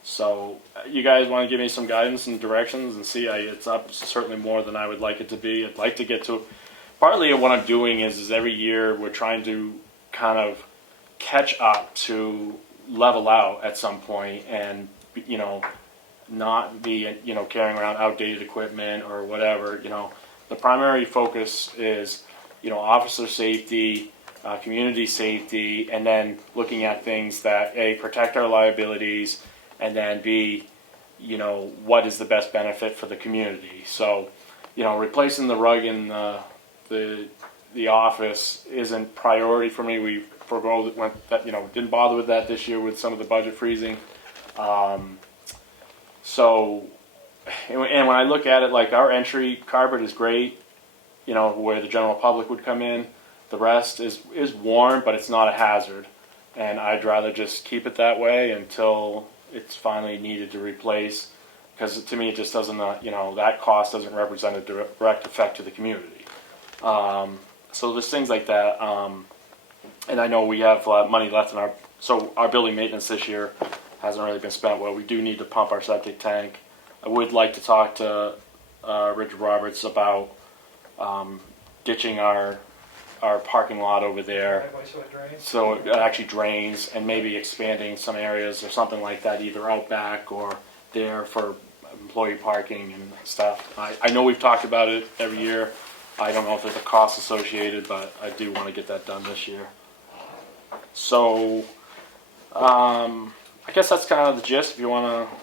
So you guys want to give me some guidance and directions and see, it's up certainly more than I would like it to be. I'd like to get to, partly what I'm doing is every year we're trying to kind of catch up to level out at some point and, not be, carrying around outdated equipment or whatever. The primary focus is, officer safety, community safety, and then looking at things that, A, protect our liabilities, and then B, what is the best benefit for the community. So, replacing the rug in the office isn't priority for me. We didn't bother with that this year with some of the budget freezing. And when I look at it, like our entry carpet is great, where the general public would come in. The rest is worn, but it's not a hazard. And I'd rather just keep it that way until it's finally needed to replace, because to me it just doesn't, that cost doesn't represent a direct effect to the community. So there's things like that. And I know we have money left in our building maintenance this year hasn't really been spent well. We do need to pump our septic tank. I would like to talk to Richard Roberts about ditching our parking lot over there, so it actually drains, and maybe expanding some areas or something like that, either out back or there for employee parking and stuff. I know we've talked about it every year. I don't know if there's a cost associated, but I do want to get that done this year. So, I guess that's kind of the gist. If you want to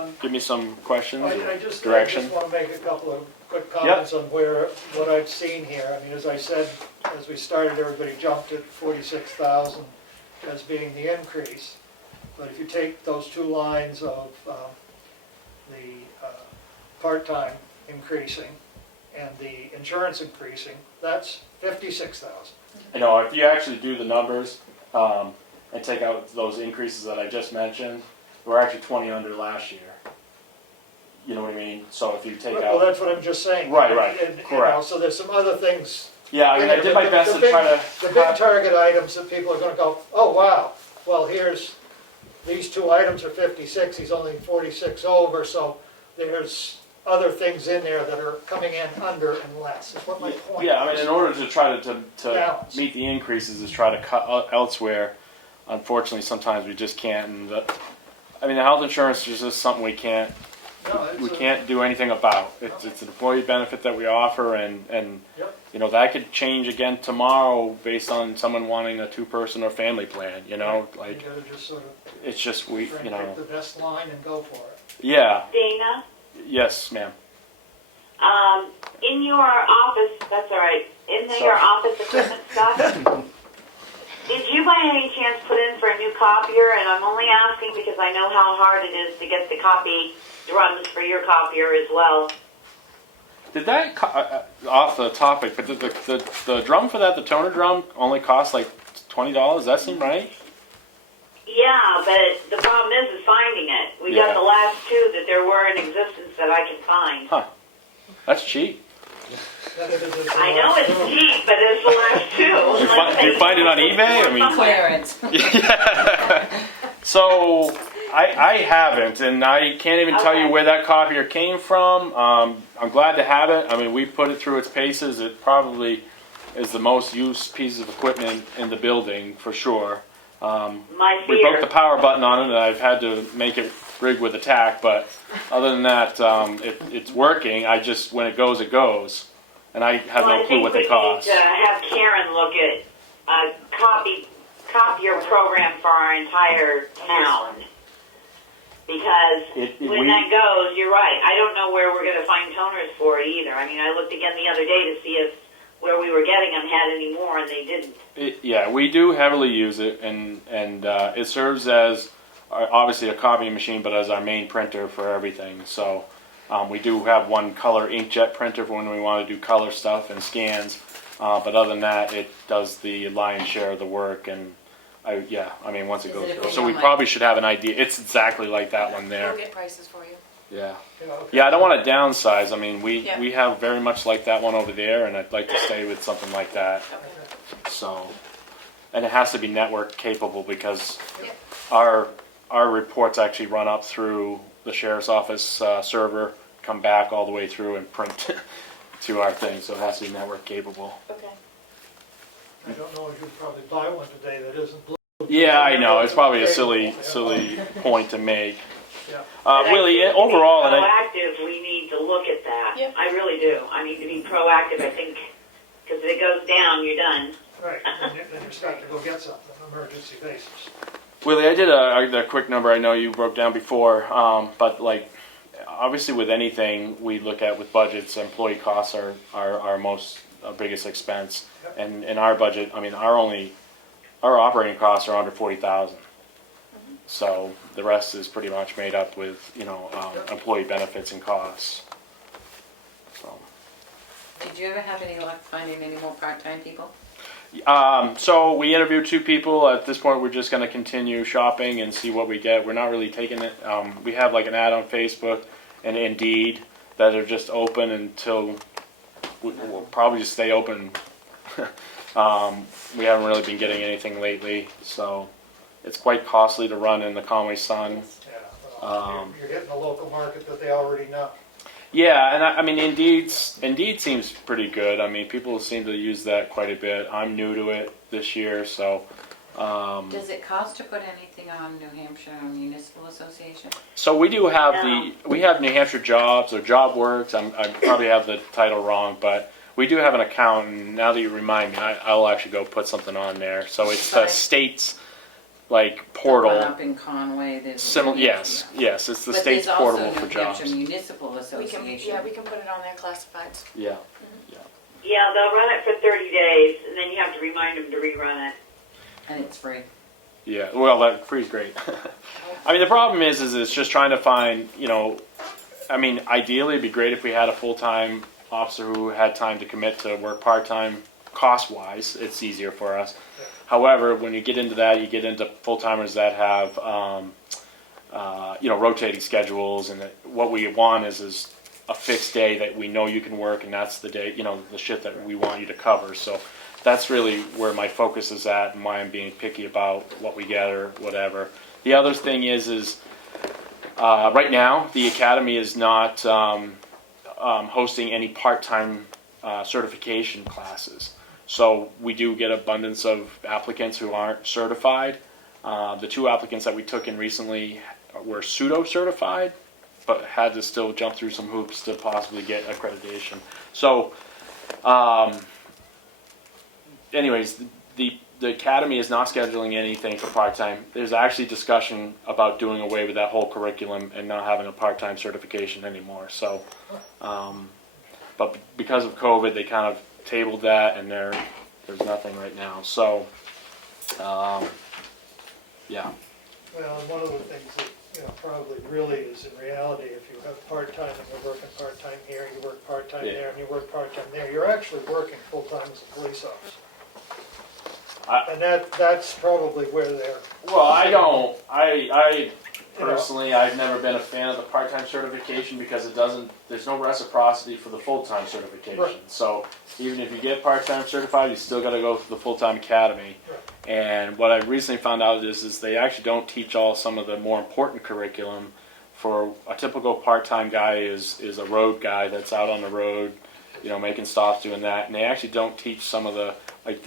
Um, give me some questions, I or just direction. want to make a couple of quick comments on what I've seen here. I mean, as I said, as we started, everybody jumped at 46,000 as being the increase. But if you take those two lines of the part-time increasing and the insurance increasing, that's 56,000. You know, if you actually do the numbers and take out those increases that I just mentioned, we're actually 20 under last year. You know what I mean? So if you take Well, out, that's what I'm just saying. Right, And, you correct. know, so there's some other things. yeah, I mean, I did my best to try to. The big target items that people are gonna go, oh, wow, well, here's, these two items are 56, he's only 46 over, so there's other things in there that are coming in under and less, is what my point is. Yeah, I mean, in order to try to Balance. meet the increases, is try to cut elsewhere. Unfortunately, sometimes we just can't. And I mean, the health insurance is just something we can't do anything about. It's an employee benefit that we offer, and Yep. you know, that could change again tomorrow based on someone wanting a two-person or family plan. You know, You like gotta just sort of it's just we, try you and know, pick the best line and go for it. yeah, Dana, yes, ma'am. in your office, that's all right, your office equipment stuff, did you by any chance put in for a new copier? And I'm only asking because I know how hard it is to get the copy drums for your copier as well. Did that off the topic? But the drum for that, the toner drum, only costs like $20. Does that seem right? Yeah, but the problem is finding it. We Yeah. got the last two that there were in existence that I can find. Huh? That's cheap. I know it's cheap, but it's the last two. You find it on eBay? I mean, Clearance. yeah. So I haven't, and I can't even tell you Okay. where that copier came from. I'm glad to have it. I mean, we put it through its paces. It probably is the most used piece of equipment in the building for sure. My We broke fear. the power button on it, and I've had to make it rig with a tack. But other than that, it's working. I just, when it goes, and I have Well, no clue what they I cost. think we need to have Karen look at a copier program for our entire town. Because when that goes, you're right. I don't know where we're going to find toners for it either. I mean, I looked again the other day to see if where we were getting them had any more, and they didn't. Yeah, we do heavily use it, and it serves as obviously a copying machine, but as our main printer for everything. So we do have one color inkjet printer for when we want to do color stuff and scans. But other than that, it does the lion's share of the work, and I mean, once it Is goes it a through. big So we one? probably should have an idea. It's exactly like that one there. We'll get prices for you. Yeah. Okay. Yeah, I don't want to downsize. I mean, Yeah. we have very much like that one over there, and I'd like to stay with something like that. Okay. So, and it has to be network capable because Yep. our reports actually run up through the sheriff's office server, come back all the way through and print to our thing. So it has to be network capable. Okay. I don't know if you'd probably buy one today that isn't blue. Yeah, I know. It's probably a silly point to make. Yeah. Willie, I think overall, to and be I, proactive, we need to look at that. Yep. I really do. I need to be proactive, I think, because if it goes down, you're done. Right, and you're starting to go get something on an emergency basis. Willie, I did a quick number. I know you broke down before, but like obviously with anything we look at with budgets, employee costs are our most biggest expense. Yep. And in our budget, I mean, our operating costs are under 40,000. So the rest is pretty much made up with employee benefits and costs. So. Did you ever have any luck finding any more part-time people? So we interviewed 2 people. At this point, we're just going to continue shopping and see what we get. We're not really taking it. We have like an ad on Facebook and Indeed that are just open until we'll probably just stay open. We haven't really been getting anything lately, so it's quite costly to run in the Conway Sun. Yeah, well, you're hitting a local market that they already know. Yeah, and I mean, Indeed seems pretty good. I mean, people seem to use that quite a bit. I'm new to it this year, so. Does it cost to put anything on New Hampshire Municipal Association? So we do have we have New Hampshire Jobs or Job Works. I probably have the title wrong, but We do have an account, and now that you remind me, I'll actually go put something on there. So it's the Right. state's like One portal. up in Conway, there's. Similar, yes, it's the state's portable for But there's jobs. also New Hampshire Municipal We can, Association. yeah, we can put it on their classifieds. Yeah. Yeah, they'll run it for 30 days, and then you have to remind them to rerun it. And it's free. Yeah, well, that free's great. I mean, the problem is it's just trying to find, I mean, ideally it'd be great if we had a full-time officer who had time to commit to work part-time. Cost-wise, it's easier for us. However, when you get into that, you get into full-timers that have, rotating schedules, and what we want is a fixed day that we know you can work, and that's the day, the shift that we want you to cover. So that's really where my focus is at, and why I'm being picky about what we get or whatever. The other thing is right now the academy is not hosting any part-time certification classes. So we do get abundance of applicants who aren't certified. The 2 applicants that we took in recently were pseudo-certified, but had to still jump through some hoops to possibly get accreditation. So, anyways, the academy is not scheduling anything for part-time. There's actually discussion about doing away with that whole curriculum and not having a part-time certification anymore. So, but because of COVID, they kind of tabled that, and there's nothing right now. So, yeah. Well, and one of the things that, probably really is in reality, if you have part-time and you're working part-time here, you work part-time Yeah. there, and you work part-time there, you're actually working full-time as a police officer. And that's probably where they're, Well, I personally, I've never been a fan of the part-time certification because there's no reciprocity for the full-time certification. Right. So even if you get part-time certified, you still got to go through the full-time academy. Right. And what I recently found out is they actually don't teach some of the more important curriculum. For a typical part-time guy is a road guy that's out on the road, making stops, doing that. And they actually don't teach some of the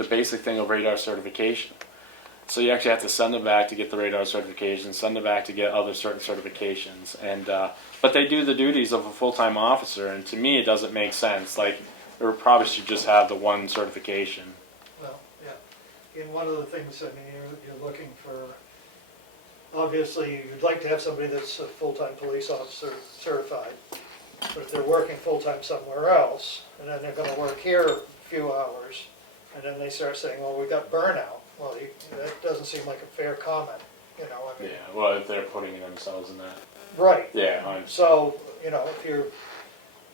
basic thing of radar certification. So you actually have to send them back to get the radar certification, send them back to get other certain certifications. And but they do the duties of a full-time officer, and to me it doesn't make sense. Like, they probably should just have the one certification. well, yeah. And one of the things, I mean, you're looking for, obviously, you'd like to have somebody that's a full-time police officer certified. But if they're working full-time somewhere else, and then they're gonna work here a few hours, and then they start saying, well, we got burnout. Well, that doesn't seem like a fair comment, I mean. Yeah, well, if they're putting themselves in that. Right. Yeah, So, if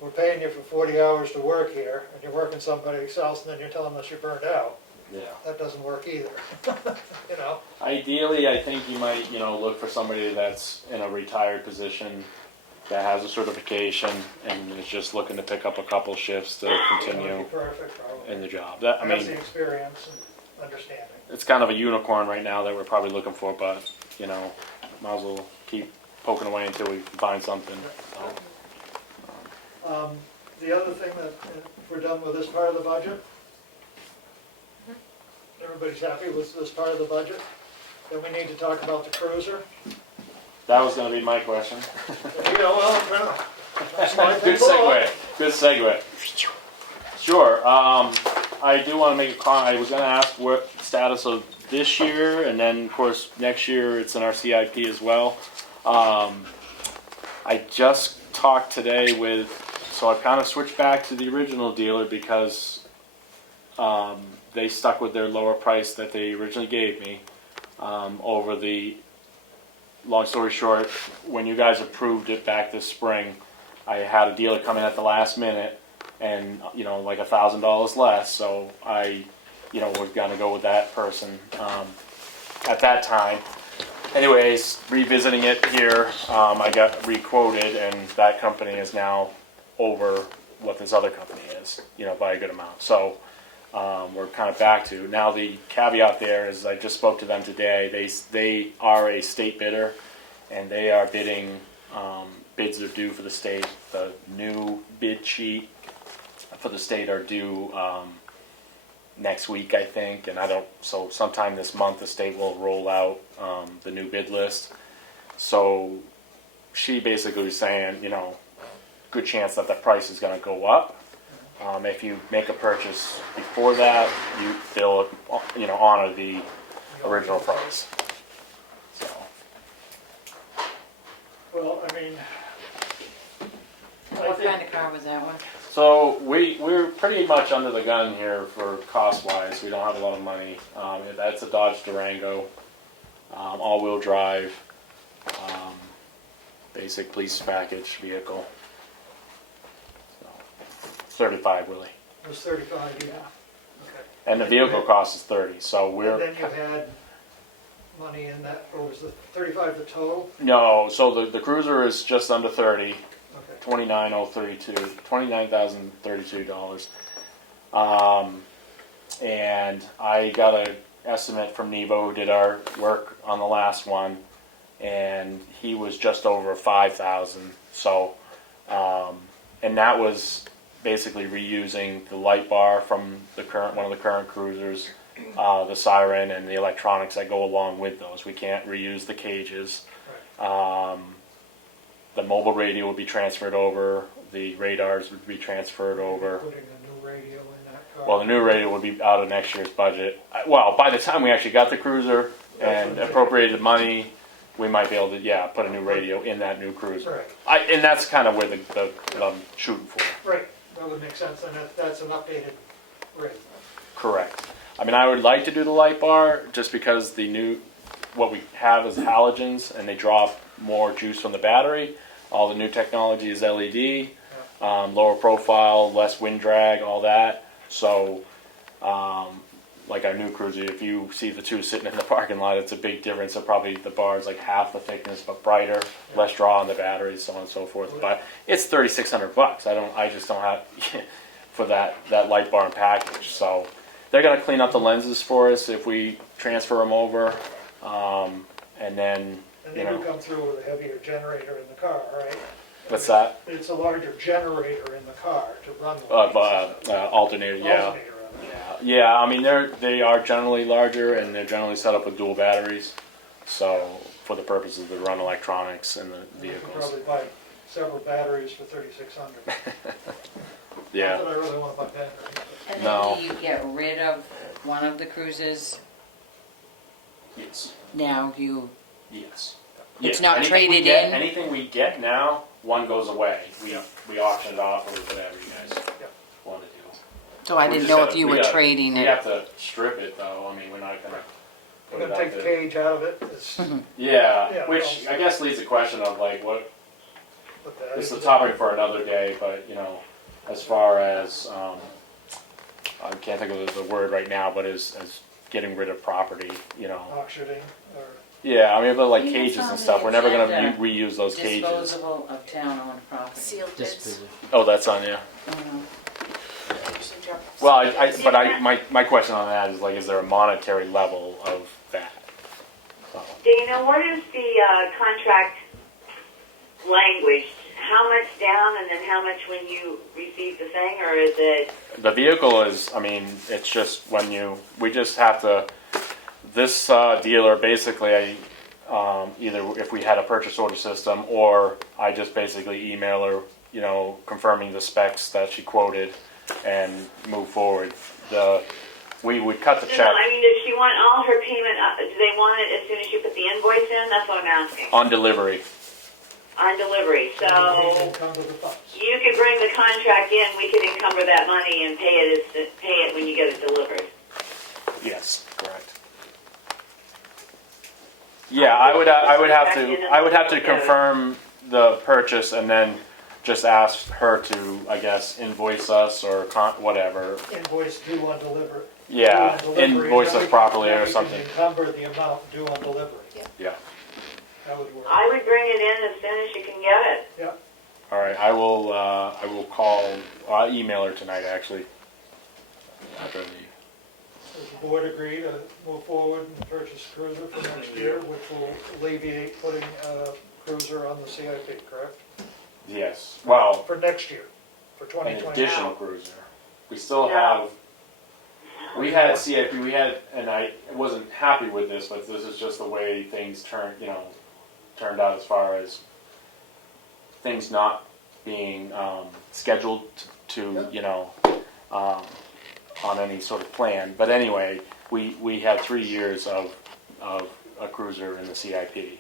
we're paying you for 40 hours to work here, and you're working someplace else, and then you're telling us you're burned out, yeah. that doesn't work either, Ideally, I think you might, look for somebody that's in a retired position that has a certification and is just looking to pick up a couple shifts to That would continue be perfect, probably. in the job. Has the experience and understanding. It's kind of a unicorn right now that we're probably looking for, but, might as well keep poking away until we find something. So, The other thing that, if we're done with this part of the budget, everybody's happy with this part of the budget, then we need to talk about the cruiser. that was going to be my question. That's my Good segue. Good segue. Sure. I do want to make a comment. I was going to ask what status of this year, and then of course next year it's in our CIP as well. I just talked today so I've kind of switched back to the original dealer because they stuck with their lower price that they originally gave me over the. Long story short, when you guys approved it back this spring, I had a dealer come in at the last minute and, like $1,000 less. So I, was going to go with that person at that time. Anyways, revisiting it here, I got re-quoted, and that company is now over what this other company is, by a good amount. So we're kind of back to. Now the caveat there is I just spoke to them today. They are a state bidder, and they are bidding, bids are due for the state. The new bid sheet for the state are due next week, I think, and so sometime this month the state will roll out the new bid list. So she basically was saying, good chance that the price is going to go up. If you make a purchase before that, they'll honor the original price. So Well, I mean, I What think, kind of car was that one? So we're pretty much under the gun here for cost-wise. We don't have a lot of money. That's a Dodge Durango, all-wheel drive, basic police package vehicle. So, 35, Willie. it was 35, yeah. Okay. And the vehicle cost is 30. So And then you had money in that, what was the 35 the total? no. So the Cruiser is just under 30. Okay. $29,032. And I got an estimate from Nebo, who did our work on the last one, and he was just over 5,000. So, and that was basically reusing the light bar from one of the current Cruisers, the siren, and the electronics that go along with those. We can't reuse the cages. The mobile radio would be transferred over. The radars would be transferred over. Putting a new radio in that car. Well, the new radio would be out of next year's budget. Well, by the time we actually got the Cruiser and appropriated money, we might be able to, put a new radio in that new Cruiser. Right. And that's kind of where I'm shooting for. Right, that would make sense, and that's an updated rate. Correct. I mean, I would like to do the light bar just because what we have is halogens and they draw more juice from the battery. All the new technology is LED, lower profile, less wind drag, all that. So, like our new Cruiser, if you see the two sitting in the parking lot, it's a big difference. So probably the bar is like half the thickness, but brighter, less draw on the batteries, so on and so forth. But it's $3,600. I just don't have for that light bar and package. So they're gonna clean up the lenses for us if we transfer them over, and then. And then you come through with a heavier generator in the car, right? What's that? It's a larger generator in the car to run the lights. Alternator, yeah. Alternator, Yeah, I mean they are generally larger and they're generally set up with dual batteries. So for the purposes to run electronics in the You can vehicles. probably buy several batteries for $3,600. Yeah. Not that I really want to buy batteries. And then No. do you get rid of one of the cruises? Yes. Now you, Yes. It's Yeah, not anything we traded get- in? Anything we get now, one goes away. We auction it off or whatever you guys Yeah. want to do. so I We didn't just know gotta- if you we were gotta- trading We it. have to strip it though. I mean, we're not gonna We're put it going out to take the there. cage out of it. It's, Yeah, which well, I guess leads the question of like what. put that It's a into topic for another day, but as far as I can't think of the word right now, but as getting rid of property, auctioning or yeah, I mean, but like We cages just and saw stuff, the we're never going agenda. to reuse those cages. Disposable of town-owned property. Sealed bids. Oh, that's on you. Mhm. Usually drop off Well, sealed bids. my question on that is like, is there a monetary level of that? Dana, what is the contract language? How much down and then how much when you receive the thing, or is it? The vehicle is, I mean, it's just we just have to, this dealer basically, either if we had a purchase order system or I just basically email her, confirming the specs that she quoted and move forward. We would cut the No, check I mean, does she want all her payment? Do they want it as soon as you put the invoice in? That's what I'm asking. on delivery. On delivery, so encumber the funds. you could bring the contract in. We could encumber that money and pay it when you get it delivered. Yes, correct. Yeah, I would have to confirm the purchase and then just ask her to, I guess, invoice us or whatever. Invoice due on delivery. Yeah, Due on delivery, invoice now us we can- properly now or we can something. Encumber the amount due on delivery. Yeah. That would work. I would bring it in as soon as you can get it. Yeah. All right, I will call, I'll email her tonight actually. After the, Does the board agree to move forward and purchase a cruiser for next year, which will alleviate putting a cruiser on the CIP, correct? yes, well, For next year, for an 2020. additional cruiser. We still have, we had CIP, and I wasn't happy with this, but this is just the way things turned out as far as things not being scheduled to on any sort of plan. But anyway, we had 3 years of a cruiser in the CIP.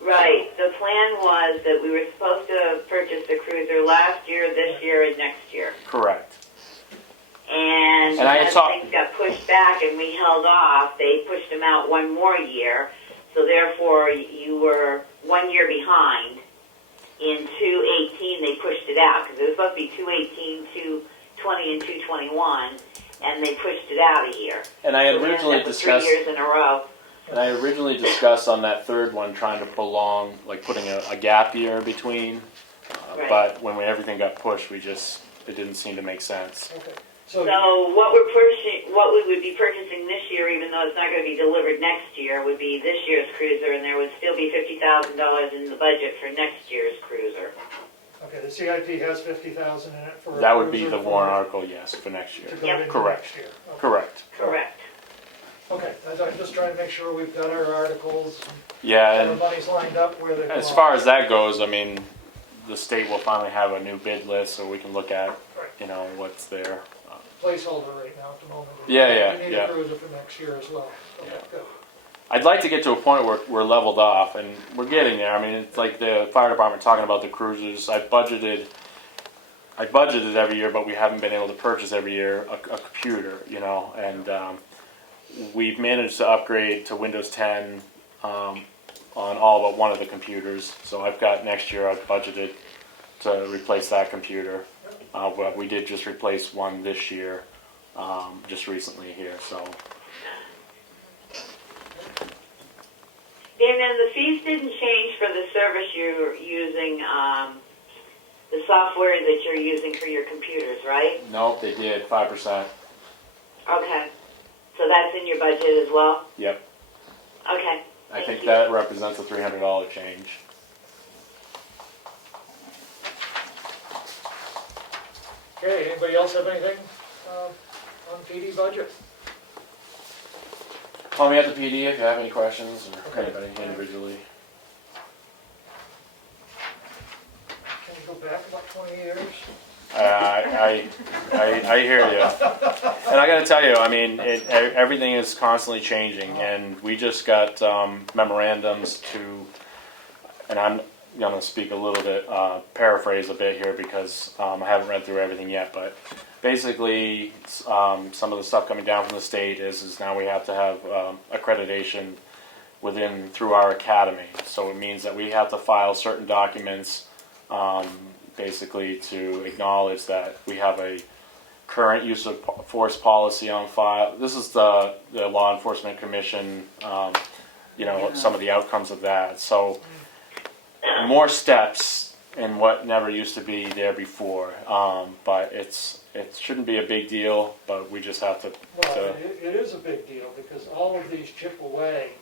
Right. The plan was that we were supposed to purchase a cruiser last year, this year, and next year. Correct. And I had as talked- things got pushed back and we held off, they pushed them out one more year. So therefore, you were 1 year behind. In 218, they pushed it out because it was supposed to be 218, 220, and 221, and they pushed it out a year. And I had So we ended originally up with discussed. 3 years in a row. And I originally discussed on that third one trying to prolong, like putting a gap year in between. Right. But when everything got pushed, it didn't seem to make sense. Okay. So what we would be purchasing this year, even though it's not going to be delivered next year, would be this year's cruiser, and there would still be $50,000 in the budget for next year's cruiser. Okay, the CIP has 50,000 in it for a That would be cruiser the for- warrant article, yes, for next year. to go Yep. into Correct. next year. Okay. Correct. Correct. Okay, I'm just trying to make sure we've got our articles, Yeah, and the and money's lined up where they belong. as far as that goes, I mean, the state will finally have a new bid list so we can look at, what's there. Placeholder right now at the moment. Yeah, We need yeah. a cruiser for next year as well. Okay, Yeah. good. I'd like to get to a point where we're leveled off, and we're getting there. I mean, it's like the fire department talking about the cruisers. I budgeted every year, but we haven't been able to purchase every year a computer, and we've managed to upgrade to Windows 10 on all but one of the computers. So I've got next year I've budgeted to replace that computer. But we did just replace one this year, just recently here. So And then the fees didn't change for the service you're using, the software that you're using for your computers, right? nope, they did 5%. Okay. So that's in your budget as well? Yep, Okay. I Thank think you. that represents a $300 change. Okay, anybody else have anything on PD budget? Call me at the PD if you have any questions, or Okay. anybody individually. Can you go back about 20 years? I hear you, and I got to tell you, I mean, everything is constantly changing, and we just got memorandums to, and I'm going to speak a little bit, paraphrase a bit here because I haven't read through everything yet, but basically, some of the stuff coming down from the state is now we have to have accreditation through our academy. So it means that we have to file certain documents, basically to acknowledge that we have a current use of force policy on file. This is the Law Enforcement Commission, some of the outcomes of that. So more steps in what never used to be there before, but it shouldn't be a big deal, but we just have to. Well, it is a big deal because all of these chip away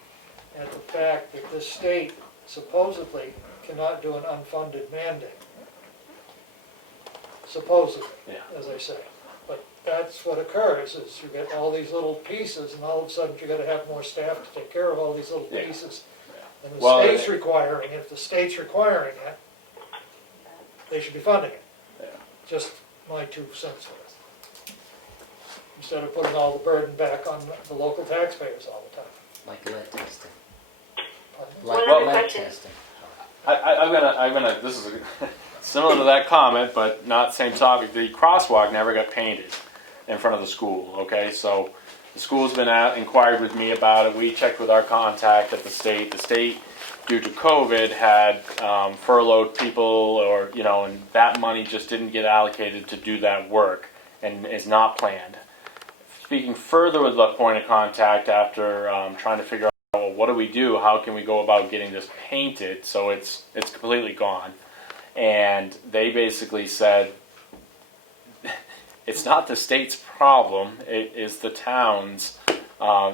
at the fact that this state supposedly cannot do an unfunded mandate. Supposedly, Yeah. as I say. But that's what occurs, is you get all these little pieces, and all of a sudden you gotta have more staff to take care of all these little Yeah. pieces. And the Well, state's requiring, if the state's requiring it, they should be funding it. Yeah. Just my 2 cents worth. Instead of putting all the burden back on the local taxpayers all the time. Like lead testing. Pardon? Like One other lead question. testing. I'm gonna. This is similar to that comment, but not same topic. The crosswalk never got painted in front of the school. Okay, so the school's been inquired with me about it. We checked with our contact at the state. The state, due to COVID, had furloughed people, and that money just didn't get allocated to do that work, and is not planned. Speaking further with the point of contact after trying to figure out, well, what do we do? How can we go about getting this painted so it's completely gone? And they basically said, it's not the state's problem, it is the town's.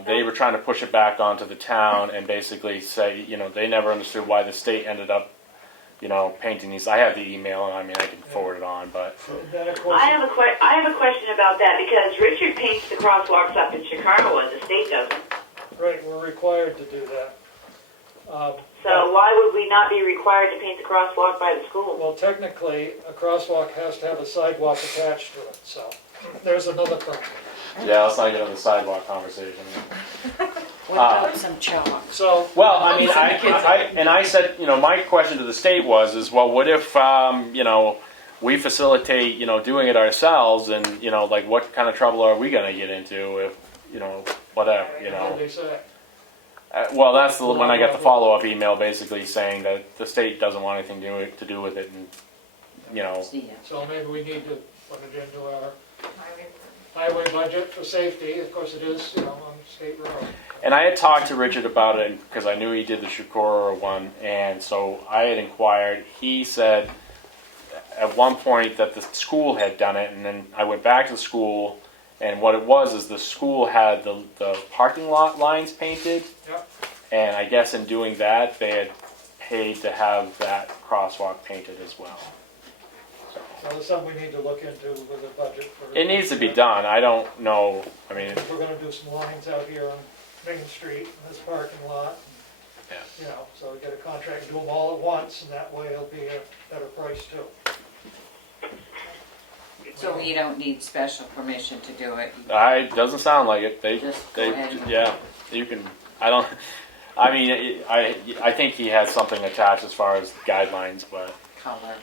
They were trying to push it back onto the town and basically say, they never understood why the state ended up, painting these. I have the email, and I mean, I can forward it on, but And then, of course, I have a question about that because Richard paints the crosswalks up in Chicago and the state doesn't. right, we're required to do that. So why would we not be required to paint the crosswalk by the school? Well, technically, a crosswalk has to have a sidewalk attached to it, so there's another problem. Yeah, let's not get on the sidewalk conversation. What about some chalk? So, Well, I mean, I said, you know, my question to the state is, well, what if, you know, we facilitate, you know, doing it ourselves, and, you know, like, what kind of trouble are we gonna get into if, you know, whatever, you what know? did they say? Well, that's the when I got the follow-up email basically saying that the state doesn't want anything to do with it, and, you know, See ya. So maybe we need to put it into our highway budget for safety. Of course, it is, you know, on state road. and I had talked to Richard about it because I knew he did the Shakora one, and so I had inquired. He said at one point that the school had done it, and then I went back to the school, and what it was is the school had the parking lot lines painted, Yep. and I guess in doing that they had paid to have that crosswalk painted as well. So it's something we need to look into with the budget for. It needs to be done. I don't know. I mean, If we're gonna do some lines out here on Main Street, in this parking lot. Yeah. You know, so we get a contract, do them all at once, and that way it'll be a better price too. So you don't need special permission to do it? doesn't sound like it. Just go ahead and- Yeah, you can. I don't. I mean, I think he has something attached as far as guidelines, but Color.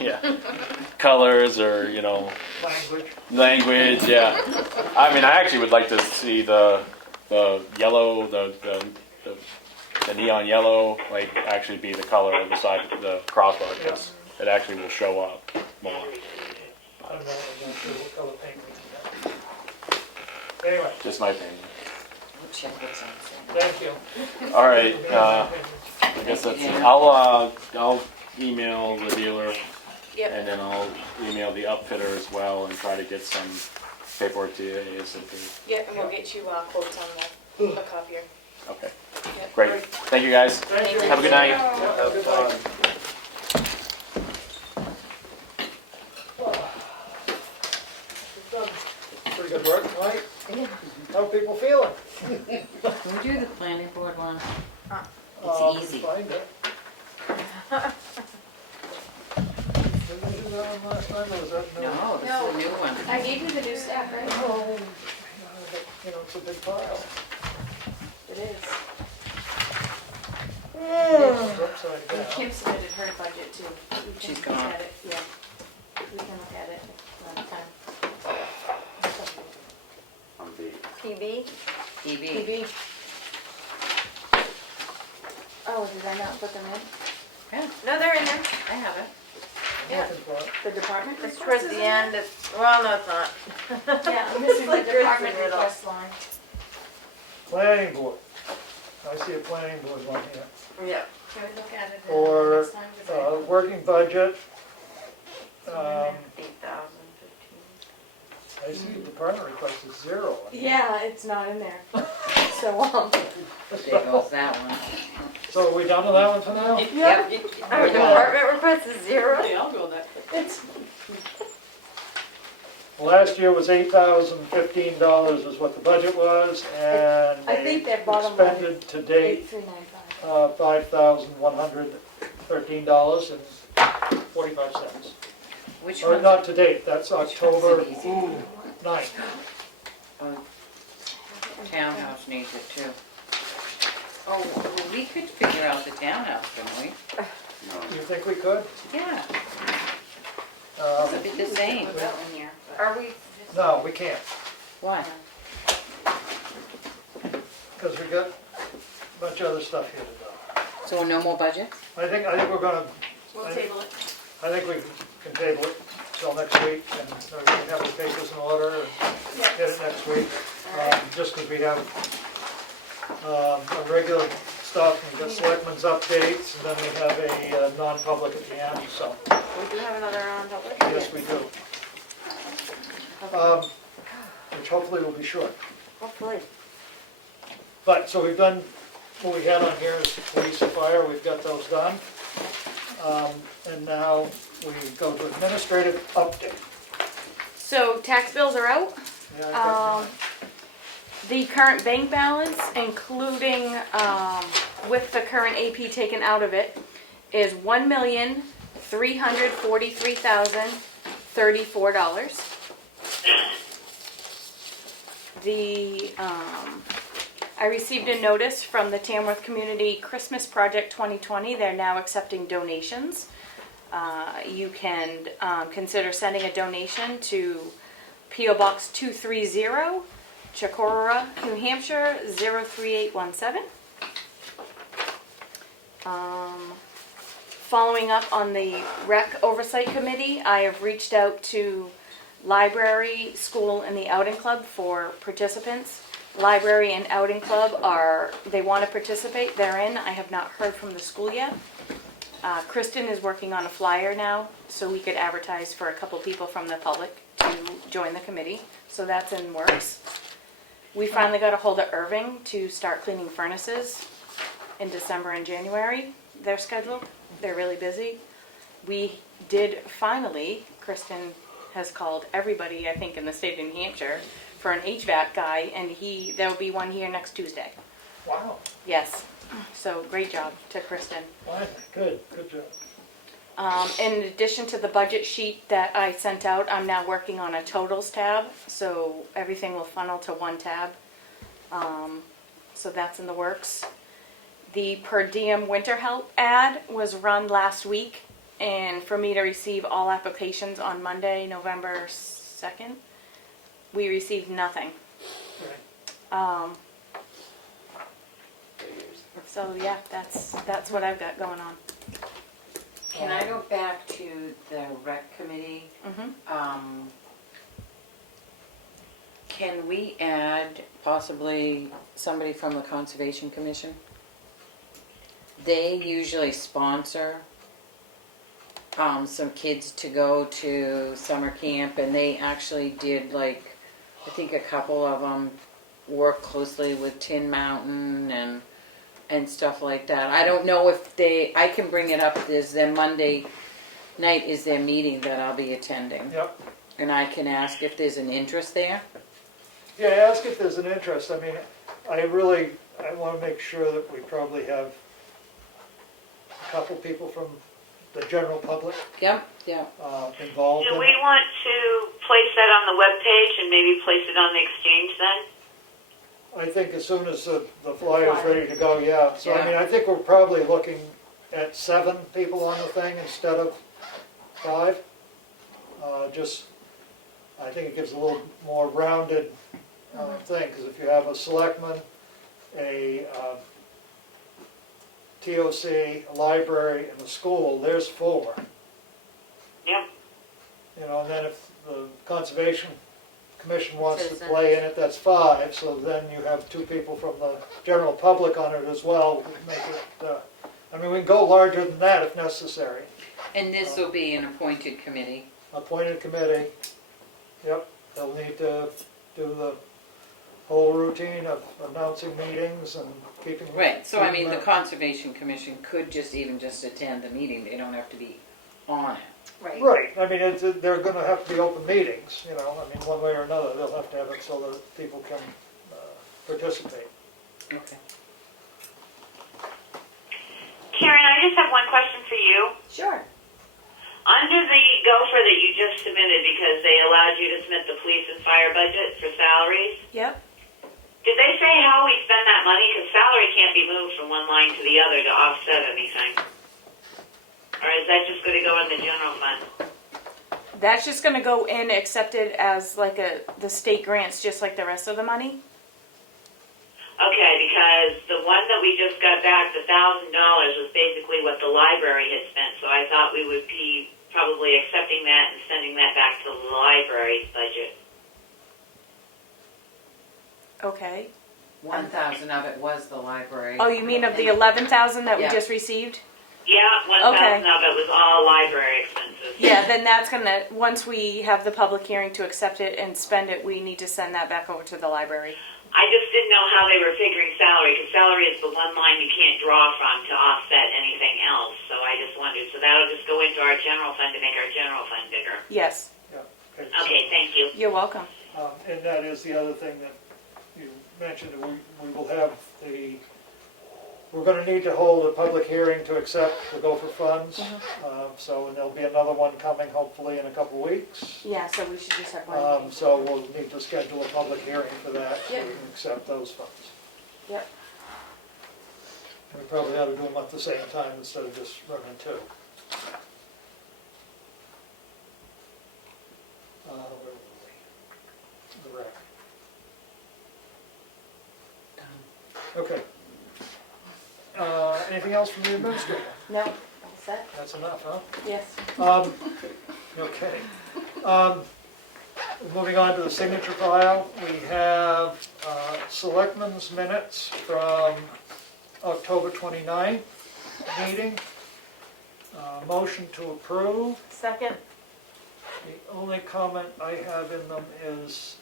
yeah, colors or you know Language. Yeah. I mean, I actually would like to see the yellow, the neon yellow, like actually be the color of the side the crossbar. Because it actually will show up more. I don't know, I'm not sure what color paint we can get. Anyway, Just my opinion. We'll check what's on sale. thank you. All right. I guess that's it. I'll email the dealer. Yep. And then I'll email the upfitter as well and try to get some paperwork to you ASAP. Yeah, and we'll get you quotes on the copier. Okay, Yep. great. Thank you guys. Thank you. Have a good night. Yeah, have a good night. We've done pretty good work tonight. How are people feeling? Can we do the planning board one? It's easy. Find it. Did we do that one last time, or was that new? No, this is a new one. I gave you the new staff, right? Oh, you know, it's a big pile. It is. It's upside And down. Kim submitted her budget too. We can She's look gone. at it, yeah. We can look at it another time. PB? TV. Oh, did I not put them in? Yeah, No, they're in there. I have it. Yeah. Looking for it. The department It's request towards is the in end, well, no, it's not. there? Yeah, I'm missing the Like department Chris in the middle. request line. Planning board. I see a planning board one here. Yeah. Can we look at it For, next time? 'Cause working budget. 8,015. I see the department request is 0. Yeah, it's not in there. So, There goes that one. So are we done with that one for now? Yep. Our department request is 0? I'll go that quick. It's, Last year was $8,015 is what the budget was, and I think their bottom line expended to date 8395. $5,113.45. Which Or one? not to date, that's October Which one's it 9th. Oh, townhouse needs it too. Oh, well, we could figure out the townhouse, couldn't we? You think we could? Yeah, Uh, it'd be the same. Are we? No, we can't, Why? because we got a bunch of other stuff here to do. So no more budget? I think we're gonna, We'll table it. I think we can table it till next week, and we can have the papers in order and get it next week. Just because we have a regular stuff, and we've got selectmen's updates, and then we have a non-public at the end, so, We do have another non-public? yes, we do. Which hopefully will be short. Hopefully. But, so we've done, what we had on here is police and fire, we've got those done. And now we go to administrative update. So tax bills are out. Yeah, I got mine. The current bank balance, including with the current AP taken out of it, is $1,343,034. I received a notice from the Tamworth Community Christmas Project 2020. They're now accepting donations. You can consider sending a donation to P.O. Box 230, Chocorua, New Hampshire 03817. Following up on the Rec Oversight Committee, I have reached out to Library, School, and the Outing Club for participants. Library and Outing Club they want to participate, they're in. I have not heard from the school yet. Kristen is working on a flyer now, so we could advertise for a couple people from the public to join the committee. So that's in works. We finally got a hold of Irving to start cleaning furnaces in December and January. They're scheduled. They're really busy. We did finally, Kristen has called everybody, I think, in the state of New Hampshire for an HVAC guy, and there will be one here next Tuesday. Wow, Yes. So great job to Kristen. good job. In addition to the budget sheet that I sent out, I'm now working on a totals tab, so everything will funnel to one tab. So that's in the works. The per diem winter help ad was run last week, and for me to receive all applications on Monday, November 2nd, we received nothing. Right. So yeah, that's what I've got going on. Can I go back to the rec committee? Mm-hmm. Can we add possibly somebody from the Conservation Commission? They usually sponsor some kids to go to summer camp, and they actually did, like, I think a couple of them work closely with Tin Mountain and stuff like that. I don't know if I can bring it up. There's their Monday night is their meeting that I'll be attending. Yep. And I can ask if there's an interest there. Yeah, ask if there's an interest. I mean, I want to make sure that we probably have a couple people from the general public Yep. involved Do in we it. want to place that on the webpage and maybe place it on the exchange then? I think as soon as the flyer is ready to go, yeah. So, I mean, I think we're probably looking at 7 people on the thing instead of 5. I think it gives a little more rounded thing, because if you have a selectman, a TOC, a library, and a school, there's 4. Yep. You know, and then if the Conservation Commission wants to Citizens. play in it, that's 5, so then you have 2 people from the general public on it as well, would make it, I mean, we can go larger than that if necessary. And this will be an appointed committee. Appointed committee, yep, they'll need to do the whole routine of announcing meetings and keeping. Right, so I mean, the keeping Conservation Commission could just attend the meeting, they don't have to be on it. Right, I mean, they're gonna have to be open meetings, you know, I mean, one way or another, they'll have to have it so that people can participate. Okay. Karen, I just have one question for you. Sure. Under the gopher that you just submitted, because they allowed you to submit the police and fire budget for salaries, Yep. did they say how we spend that money? Because salary can't be moved from one line to the other to offset anything. Or is that just going to go in the general fund? That's just gonna go in accepted as like the state grants, just like the rest of the money. Okay, because the one that we just got back, the $1,000, was basically what the library had spent. So I thought we would be probably accepting that and sending that back to the library's budget. Okay. 1,000 of it was the library. Oh, you mean of the 11,000 that we Yeah. just received? Yeah, 1,000 of it was all library expenses. Yeah, then that's gonna, once we have the public hearing to accept it and spend it, we need to send that back over to the library. I just didn't know how they were figuring salary, because salary is the one line you can't draw from to offset anything else. So I just wondered, so that'll just go into our general fund to make our general fund bigger. Yes, Yeah. Okay, thank you. you're welcome. And that is the other thing that you mentioned, that we will have the we're gonna need to hold a public hearing to accept the gopher funds. So there'll be another one coming hopefully in a couple weeks. Yeah, so we should just have one. So we'll need to schedule a public hearing for that, so we Yep. can accept those funds. Yep. We probably ought to do them at the same time instead of just running two. Where were we? The rec. Okay. Anything else from the administrator? No, all set? That's enough, huh? Yes. Okay. Moving on to the signature file, we have Selectmen's minutes from October 29th meeting. Motion to approve. Second? The only comment I have in them is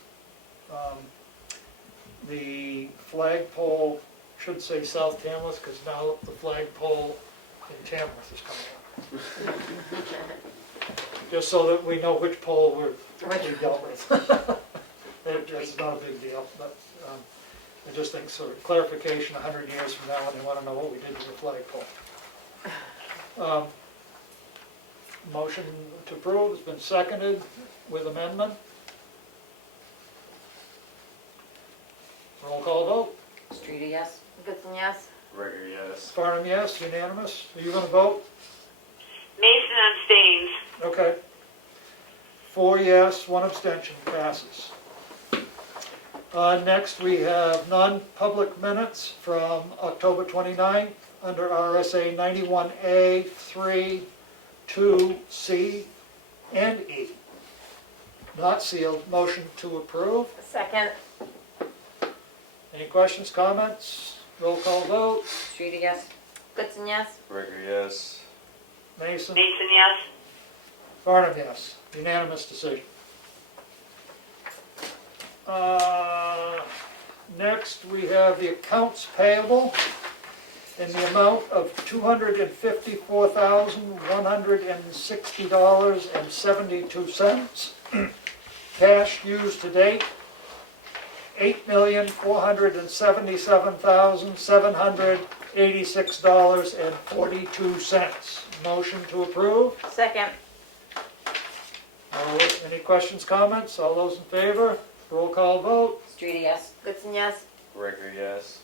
the flagpole should say South Tamworth, because now the flagpole in Tamworth is coming up. Just so that we know which pole we dealt with. It's not a big deal, but I just think sort of clarification 100 years from now, when they want to know what we did with the flagpole. Motion to approve has been seconded with amendment. Roll call vote. Streeter, yes? Goodson, yes? Ricker, yes. Farnham, yes. Unanimous. Are you going to vote? Mason abstains. Okay. 4 yes, 1 abstention, passes. Next, we have non-public minutes from October 29th under RSA 91A, 3, 2, C, and E. Not sealed. Motion to approve. Second? Any questions, comments? Roll call vote. Streeter, yes? Goodson, yes? Ricker, yes. Mason. Mason, yes. Farnham, yes. Unanimous decision. Next, we have the accounts payable in the amount of $254,160.72. Cash used to date, $8,477,786.42. Motion to approve. Second? Any questions, comments? All those in favor? Roll call vote. Streeter, yes? Goodson, yes? Ricker, yes.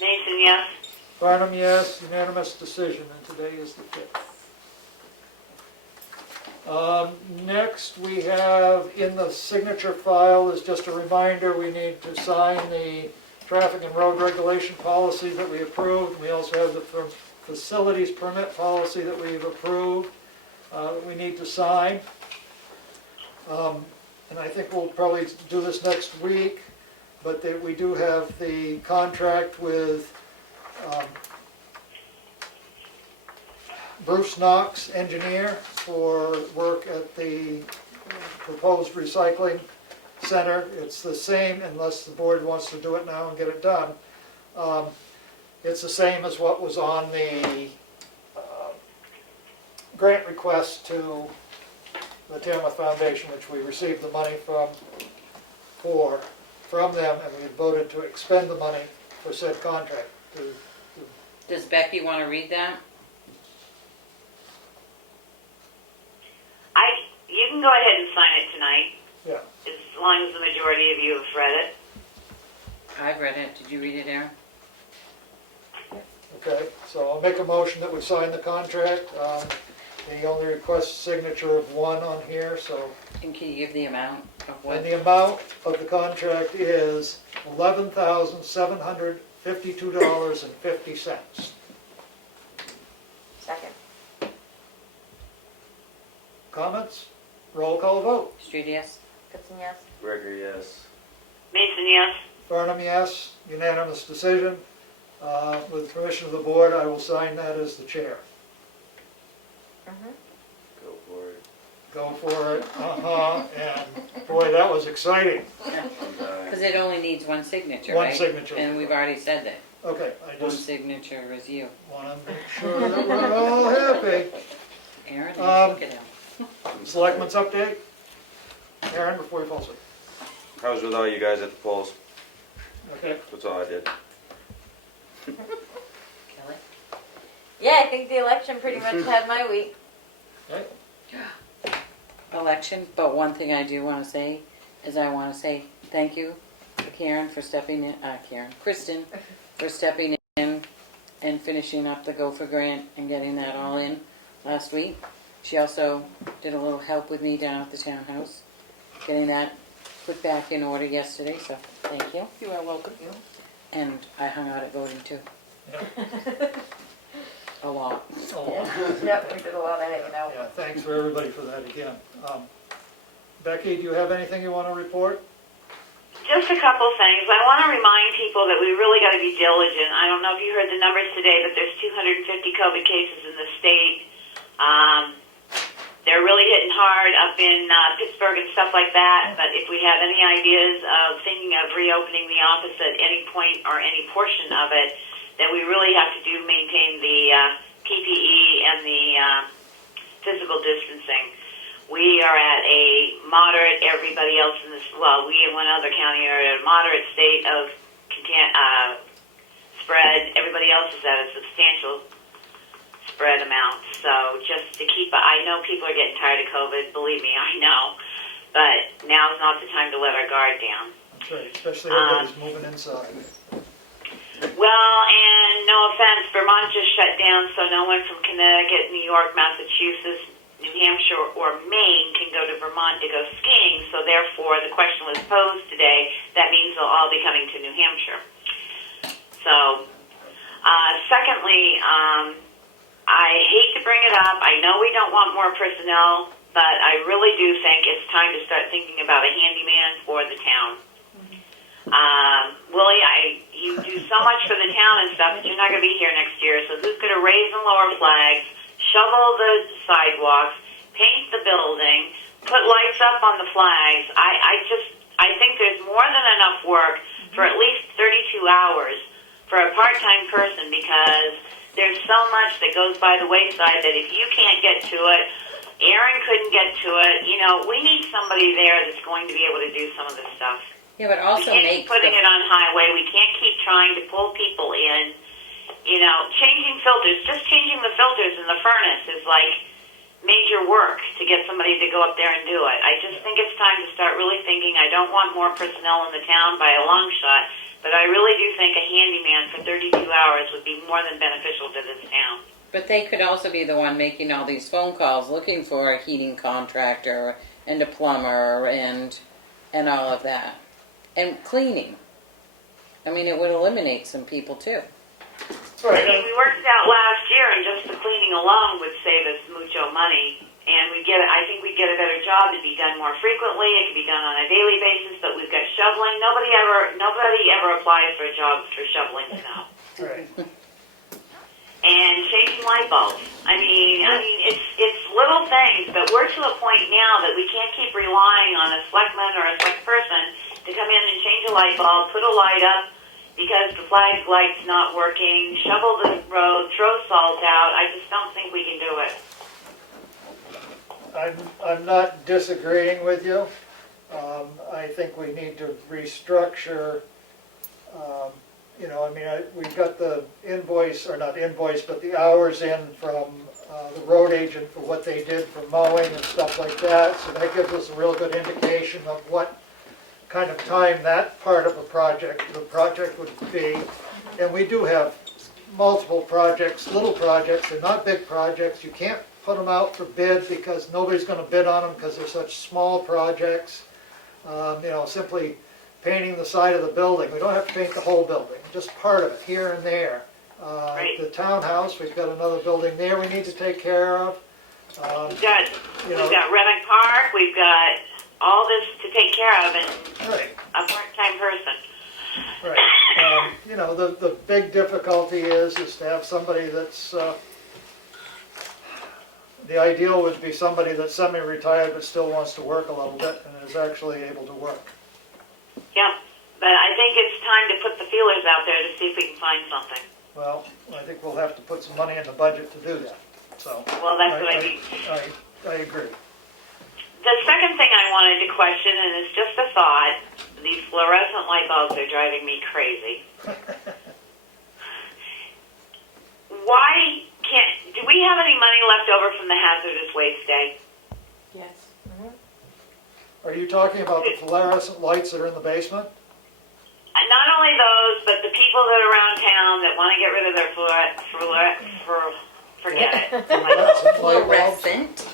Mason, yes. Farnham, yes. Unanimous decision, and today is the 5th. Next, we have in the signature file is just a reminder, we need to sign the traffic and road regulation policy that we approved. We also have the facilities permit policy that we've approved that we need to sign. And I think we'll probably do this next week, but we do have the contract with Bruce Knox, engineer, for work at the proposed recycling center. It's the same, unless the board wants to do it now and get it done. It's the same as what was on the grant request to the Tamworth Foundation, which we received the money from them, and we had voted to expend the money for said contract. Does Becky want to read that? You can go ahead and sign it tonight, Yeah. as long as the majority of you have read it. I've read it. Did you read it, Aaron? Okay, so I'll make a motion that we sign the contract. He only requests signature of 1 on here, so. And can you give the amount of And what? the amount of the contract is $11,752.50. Second? Comments? Roll call vote. Streeter, yes? Goodson, yes? Ricker, yes. Mason, yes. Farnham, yes. Unanimous decision. With permission of the board, I will sign that as the chair. Mm-hmm. Go for it. Go for it. And boy, that was exciting. Because it only needs one signature, One right? signature. And we've already said that. Okay, I One just signature is you. want to make sure that we're all happy. Aaron, look it out. Selectmen's update. Aaron, before you fall asleep. I was with all you guys at the polls. Okay. That's all I did. Yeah, I think the election pretty much had my week. Election, but one thing I do want to say is I want to say thank you to Karen for stepping in, Kristen for stepping in and finishing up the Gopher grant and getting that all in last week. She also did a little help with me down at the townhouse, getting that put back in order yesterday, so thank you. You are welcome. And I hung out at voting too. A lot. Yep, we did a lot of hanging out. Yeah, thanks for everybody for that again. Becky, do you have anything you want to report? Just a couple things. I want to remind people that we really got to be diligent. I don't know if you heard the numbers today, but there's 250 COVID cases in the state. They're really hitting hard up in Pittsburgh and stuff like that. But if we have any ideas of thinking of reopening the office at any point or any portion of it, then we really have to maintain the PPE and the physical distancing. We are at a moderate, everybody else in this, well, we and one other county are at a moderate state of spread. Everybody else is at a substantial spread amount. So just to keep, I know people are getting tired of COVID, believe me, I know. But now's not the time to let our guard down. That's right, especially everybody's moving inside. Well, and no offense, Vermont just shut down, so no one from Connecticut, New York, Massachusetts, New Hampshire, or Maine can go to Vermont to go skiing. So therefore, the question was posed today, that means they'll all be coming to New Hampshire. So, secondly, I hate to bring it up. I know we don't want more personnel, but I really do think it's time to start thinking about a handyman for the town. Willie, you do so much for the town and stuff, but you're not going to be here next year. So who's going to raise and lower flags, shovel the sidewalks, paint the building, put lights up on the flags? I think there's more than enough work for at least 32 hours for a part-time person, because there's so much that goes by the wayside that if you can't get to it, Aaron couldn't get to it. You know, we need somebody there that's going to be able to do some of this stuff. Yeah, but also we can't keep putting it on highway. We can't keep trying to pull people in. You know, changing filters, just changing the filters in the furnace is like major work to get somebody to go up there and do it. I just think it's time to start really thinking. I don't want more personnel in the town by a long shot, but I really do think a handyman for 32 hours would be more than beneficial to this town. But they could also be the one making all these phone calls, looking for a heating contractor and a plumber and all of that. And cleaning. I mean, it would eliminate some people too. Right. I mean, we worked it out last year, and just the cleaning alone would save us mucho money. And I think we'd get a better job to be done more frequently. It could be done on a daily basis. But we've got shoveling. Nobody ever applies for a job for shoveling snow. Right. And changing light bulbs. I mean, it's little things, but we're to a point now that we can't keep relying on a selectman or a select person to come in and change a light bulb, put a light up because the flag light's not working, shovel the road, throw salt out. I just don't think we can do it. I'm not disagreeing with you. I think we need to restructure. You know, I mean, we've got the invoice, or not invoice, but the hours in from the road agent for what they did for mowing and stuff like that. So that gives us a real good indication of what kind of time that part of the project would be. And we do have multiple projects, little projects. They're not big projects. You can't put them out for bid because nobody's going to bid on them because they're such small projects. You know, simply painting the side of the building. We don't have to paint the whole building, just part of it, here and there. Right. The townhouse, we've got another building there we need to take care of. We've got Reddick Park, we've got all this to take care of, and Right. a part-time person. Right. You know, the big difficulty is to have somebody that's, the ideal would be somebody that's semi-retired but still wants to work a little bit and is actually able to work. Yep, but I think it's time to put the feelers out there to see if we can find something. Well, I think we'll have to put some money in the budget to do that, so. Well, that's what I mean. I agree. The second thing I wanted to question, and it's just a thought, these fluorescent light bulbs are driving me crazy. Why can't the hazardous waste day. Yes. Are you talking about the fluorescent lights that are in the basement? And not only those, but the people that are around town that want to get rid of their forget it. Fluorescent light bulbs? Fluorescent.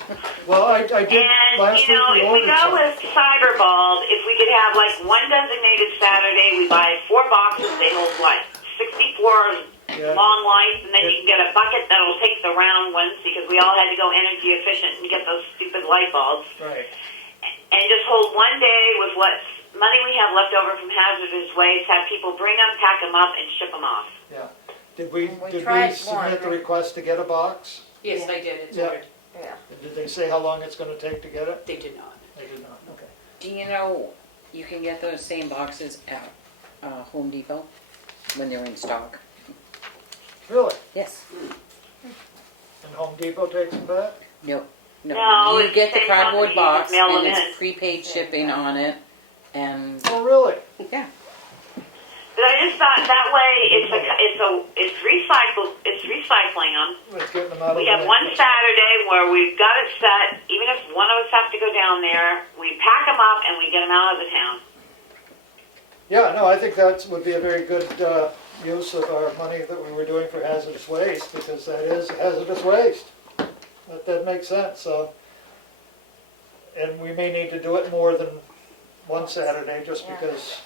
Well, I did, And, last you know, week we if we ordered go some. with Cyberbulb, if we could have like one designated Saturday, we buy 4 boxes, they hold like 64 Yeah. long lights, and then you can get a bucket that'll take the round ones because we all had to go energy efficient and get those stupid light bulbs. Right. And just hold one day with what money we have left over from hazardous waste, have people bring them, pack them up, and ship them off. Yeah. Did we tried submit the one. request to get a box? Yes, I did, it's Yeah. ordered. Yeah. And did they say how long it's gonna take to get it? They did not. They did not, okay. Do you know you can get those same boxes at Home Depot when they're in stock? Really? Yes. And Home Depot takes them back? No. No, You it's get the the same cardboard company, box just mail and them in. it's prepaid shipping on it, and Oh, really? yeah. But I just thought that way it's recycling them. Let's get them out of We the have one landfill. Saturday where we've got it set. Even if one of us have to go down there, we pack them up and we get them out of the town. Yeah, no, I think that would be a very good use of our money that we were doing for hazardous waste, because that is hazardous waste. That makes sense. And we may need to do it more than one Saturday, just Yeah. because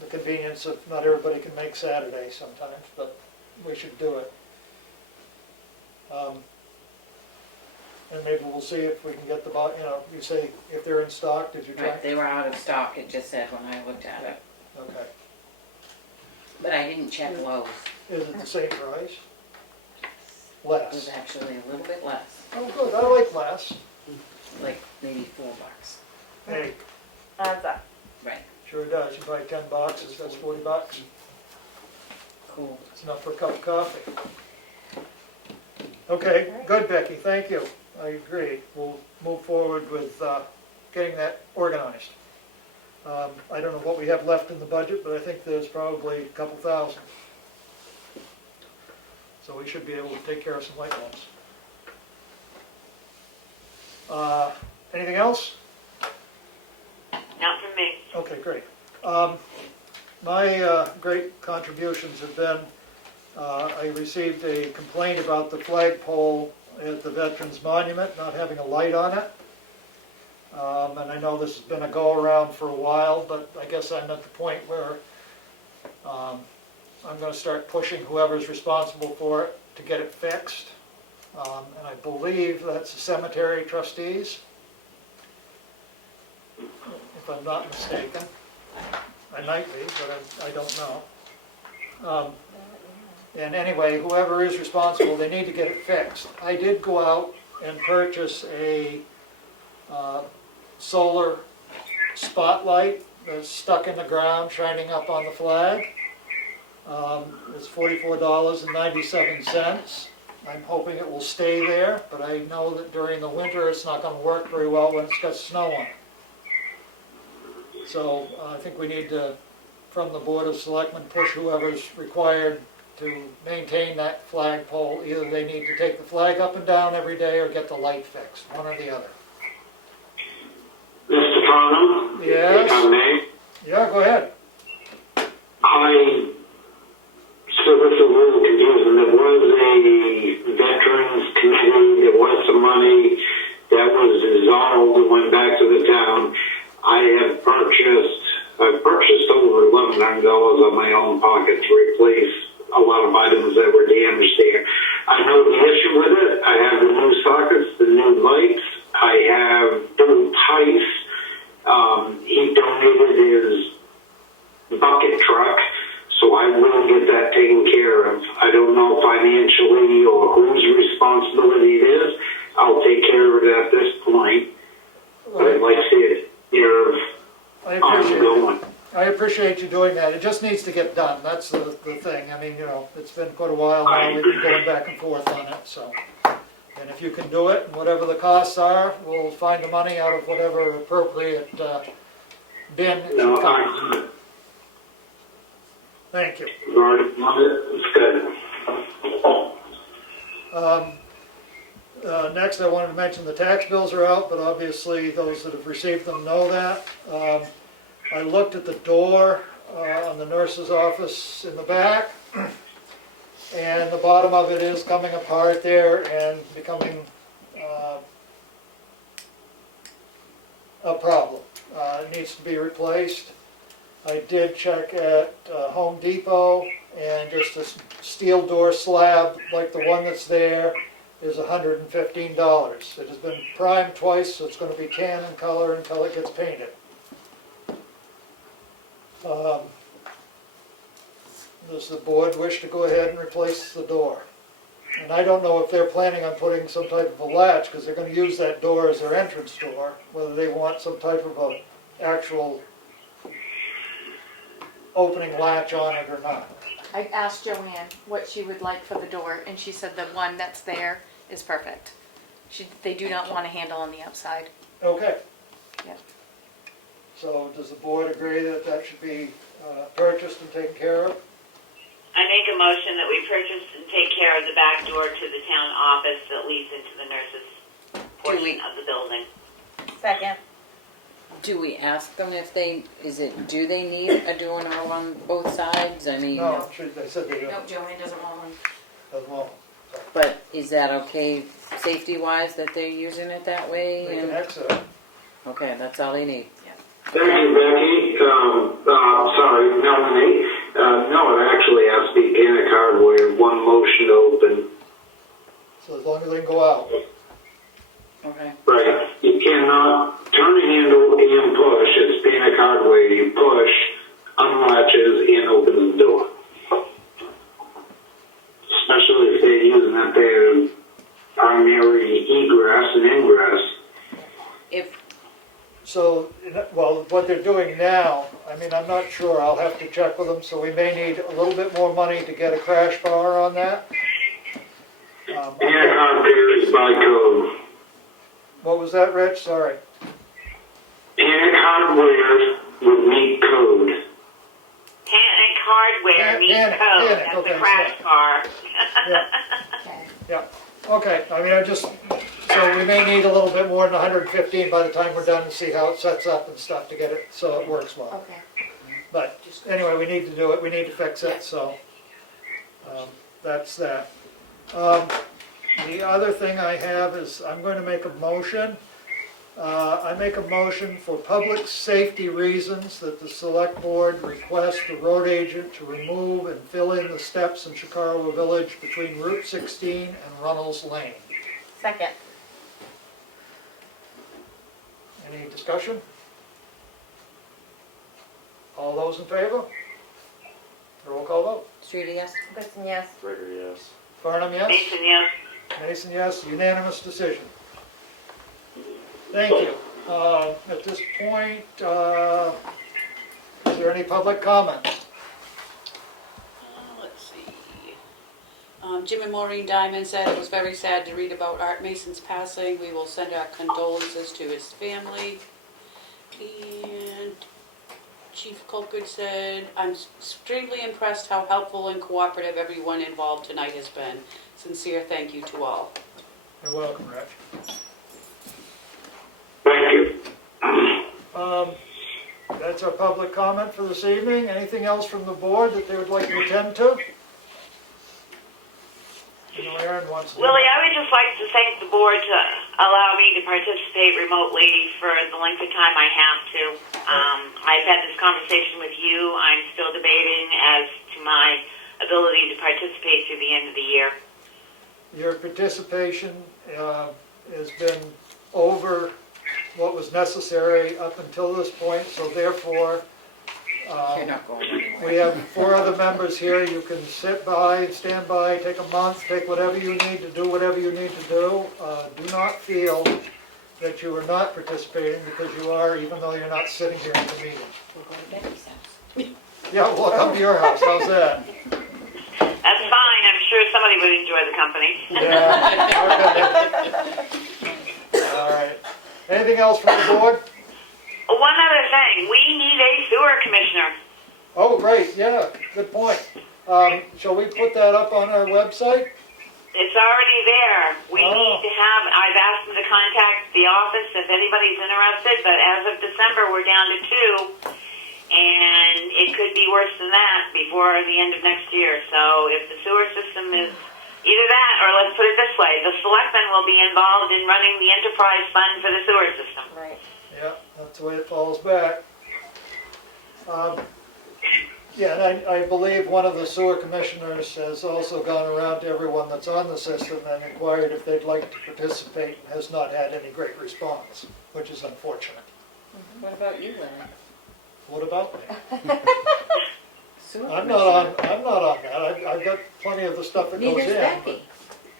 the convenience of not everybody can make Saturday sometimes, but we should do it. And maybe we'll see if we can get the, you say if they're in stock, did you try? Right, they were out of stock, it just said when I looked at it. Okay. But I didn't check Lowe's. Is it the same price? It was Less? actually a little bit less, Oh, good, I like less. like maybe $4. Hey, Adds up. Right, sure does, you buy 10 boxes, that's $40. cool. It's enough for a cup of coffee. Okay, good, Becky, thank you. I agree. We'll move forward with getting that organized. I don't know what we have left in the budget, but I think there's probably a couple thousand. So we should be able to take care of some light bulbs. Anything else? Not for me. Okay, great. My great contributions have been, I received a complaint about the flagpole at the Veterans Monument not having a light on it. And I know this has been a go-around for a while, but I guess I'm at the point where I'm going to start pushing whoever's responsible for it to get it fixed. And I believe that's the cemetery trustees, if I'm not mistaken. I might be, but I don't know. And anyway, whoever is responsible, they need to get it fixed. I did go out and purchase a solar spotlight that's stuck in the ground, shining up on the flag. It's $44.97. I'm hoping it will stay there, but I know that during the winter it's not going to work very well when it's got snow on it. So I think we need to, from the Board of Selectmen, push whoever's required to maintain that flagpole. Either they need to take the flag up and down every day or get the light fixed, one or the other. Mr. Farnham? Yes? If I may? Yeah, go ahead. I still was a little confused. There was a veterans committee, there was some money that was dissolved and went back to the town. I purchased over $1,100 on my own pocket to replace a lot of items that were damaged there. I know the issue with it. I have the new sockets, the new lights. I have new pipes. He donated his bucket truck, so I will get that taken care of. I don't know financially or whose responsibility it is. I'll take care of it at this point. But I'd like to see it ongoing. I appreciate you doing that. It just needs to get done. That's the thing. I mean, it's been quite a while now. We've been going back and forth on it, so. And if you can do it, and whatever the costs are, we'll find the money out of whatever appropriate bin it No, should come. Thank you. It's good. Next, I wanted to mention the tax bills are out, but obviously those that have received them know that. I looked at the door on the nurse's office in the back, and the bottom of it is coming apart there and becoming a problem. It needs to be replaced. I did check at Home Depot, and just a steel door slab like the one that's there is $115. It has been primed twice, so it's going to be tan in color until it gets painted. Does the board wish to go ahead and replace the door? And I don't know if they're planning on putting some type of a latch, because they're going to use that door as their entrance door, whether they want some type of a actual opening latch on it or not. I asked Joanne what she would like for the door, and she said the one that's there is perfect. They do not want a handle on the outside. Okay. Yeah. So does the board agree that that should be purchased and taken care of? I make a motion that we purchase and take care of the back door to the town office that leads into the nurse's portion of the building. Second. Do we ask them if they, do they need a doorknob on both sides? I mean, No, they said they don't. No, Joanne doesn't want one. Doesn't want one. but is that okay safety-wise that they're using it that way? They can And- exit. Okay, that's all they need. Thank you, Becky. Sorry, Melanie. No, it actually has to be panic hardware, one motion to open. So as long as they can go out. Okay. Right. You cannot turn the handle and push. It's panic hardware. You push, unlatches, and opens the door. Especially if they're using that their primary egress and ingress. So, well, what they're doing now, I mean, I'm not sure, I'll have to check with them, so we may need a little bit more money to get a crash bar on that. Panic hardware is by code. What was that, Rich? Sorry. Panic hardware would meet code. Panic hardware meets Panic, code. panic, That's okay, the crash bar. Yeah, okay, I mean, so we may need a little bit more than 115 by the time we're done to see how it sets up and stuff to get it so it works well. Okay. But anyway, we need to do it, we need to fix it, so that's that. The other thing I have is I'm going to make a motion. I make a motion for public safety reasons that the select board request the road agent to remove and fill in the steps in Chicago Village between Route 16 and Runnels Lane. Second. Any discussion? All those in favor? Roll call vote. Streety, yes? Kristen, yes. Gregory, yes. Farnham, yes? Mason, yes. Mason, yes. Unanimous decision. Thank you. At this point, is there any public comment? Let's see. Jim and Maureen Diamond said it was very sad to read about Art Mason's passing. We will send our condolences to his family. And Chief Colquitt said, I'm extremely impressed how helpful and cooperative everyone involved tonight has been. Sincere thank you to all. You're welcome, Rich. Thank you. That's our public comment for this evening. Anything else from the board that they would like to attend to? I know Aaron wants to. Willie, I would just like to thank the board to allow me to participate remotely for the length of time I have to. I've had this conversation with you. I'm still debating as to my ability to participate through the end of the year. Your participation has been over what was necessary up until this point, so therefore You're not going anywhere. we have 4 other members here. You can sit by, stand by, take a month, take whatever you need to do, whatever you need to do. Do not feel that you are not participating, because you are, even though you're not sitting here at the meeting. We'll go to Becky's house. Yeah, we'll come to your house. How's that? That's fine. I'm sure somebody would enjoy the company. Yeah. Okay. All right. Anything else from the board? One other thing. We need a sewer commissioner. Oh, right, yeah, good point. Shall we put that up on our website? It's already there. We need to have contact the office if anybody's interested, but as of December, we're down to 2, and it could be worse than that before the end of next year. So if the sewer system is either that, or let's put it this way, the selectmen will be involved in running the enterprise fund for the sewer system. Right. Yeah, that's the way it falls back. Yeah, and I believe one of the sewer commissioners has also gone around to everyone that's on the system and inquired if they'd like to participate and has not had any great response, which is unfortunate. What about you, Larry? What about me? Sewer I'm not on that. I've got plenty of the stuff that goes in. Neither's Becky.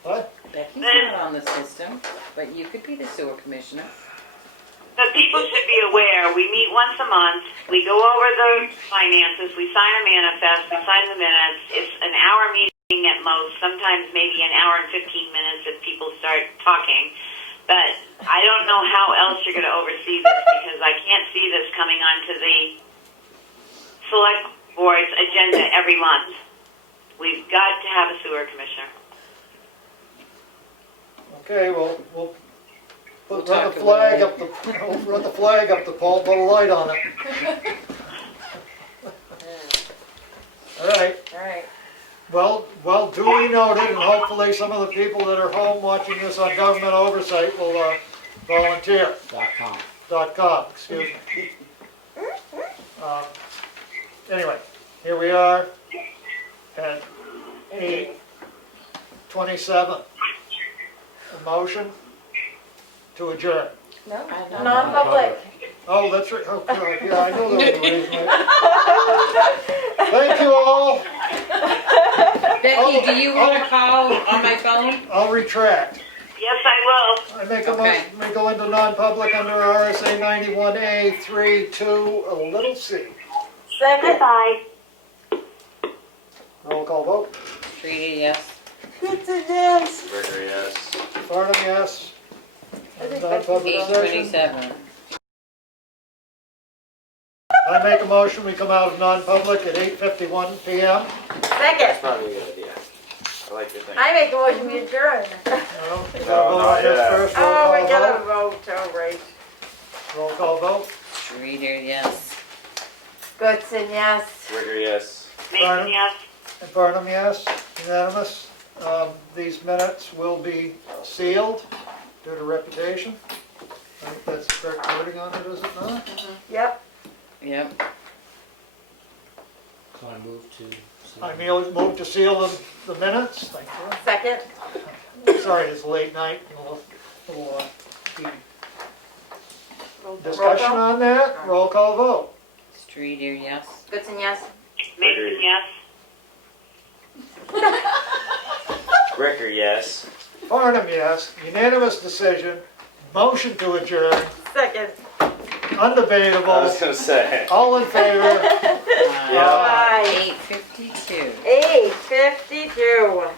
What? Becky's not on the system, but you could be the sewer commissioner. But people should be aware, we meet once a month, we go over the finances, we sign a manifest, we sign the minutes. It's an hour meeting at most, sometimes maybe an hour and 15 minutes if people start talking. But I don't know how else you're going to oversee this, because I can't see this coming onto the select board's agenda every month. We've got to have a sewer commissioner. Okay, well, we'll We'll run talk the flag about up the run the flag up the pole, put a light on it. All right. All right. Well, duly noted, and hopefully some of the people that are home watching this on Government Oversight will volunteer. .com, excuse me. Anyway, here we are at 8:27. A motion to adjourn. No, non-public. Oh, that's right. Oh, God, yeah, I know there was a reason. Thank you all. Becky, do you want to call on my phone? I'll retract. Yes, I will. I make a Okay. motion, we go into non-public under RSA 91A 3(2) a little c. Second. Bye. Roll call vote. Streeter, yes. Yes. Gregory, yes. Farnham, yes. think Non-public session. 8:27. I make a motion, we come out of non-public at 8:51 PM. Second. Probably a good idea. I like your thing. I make a motion to adjourn. No, we gotta No, vote not on this yet. first. Roll Oh, we call gotta vote. vote, all right. Roll call vote. Streeter, yes. Goodson, yes. Gregory, yes. Mason, yes. And Farnham, yes. Unanimous. These minutes will be sealed due to reputation. I think that's the correct wording on it, is it not? Yep. Yep. So I move to. I move to seal the minutes. Thank Second. you. Sorry, it's late night. A little heated. Discussion on that? Roll call vote. Streeter, yes. Goodson, yes. Mason, yes. Gregory, yes. Farnham, yes. Unanimous decision. Motion to adjourn. Second. Undebatable. I was gonna say. All in favor? Aye. 8:52. 8:52.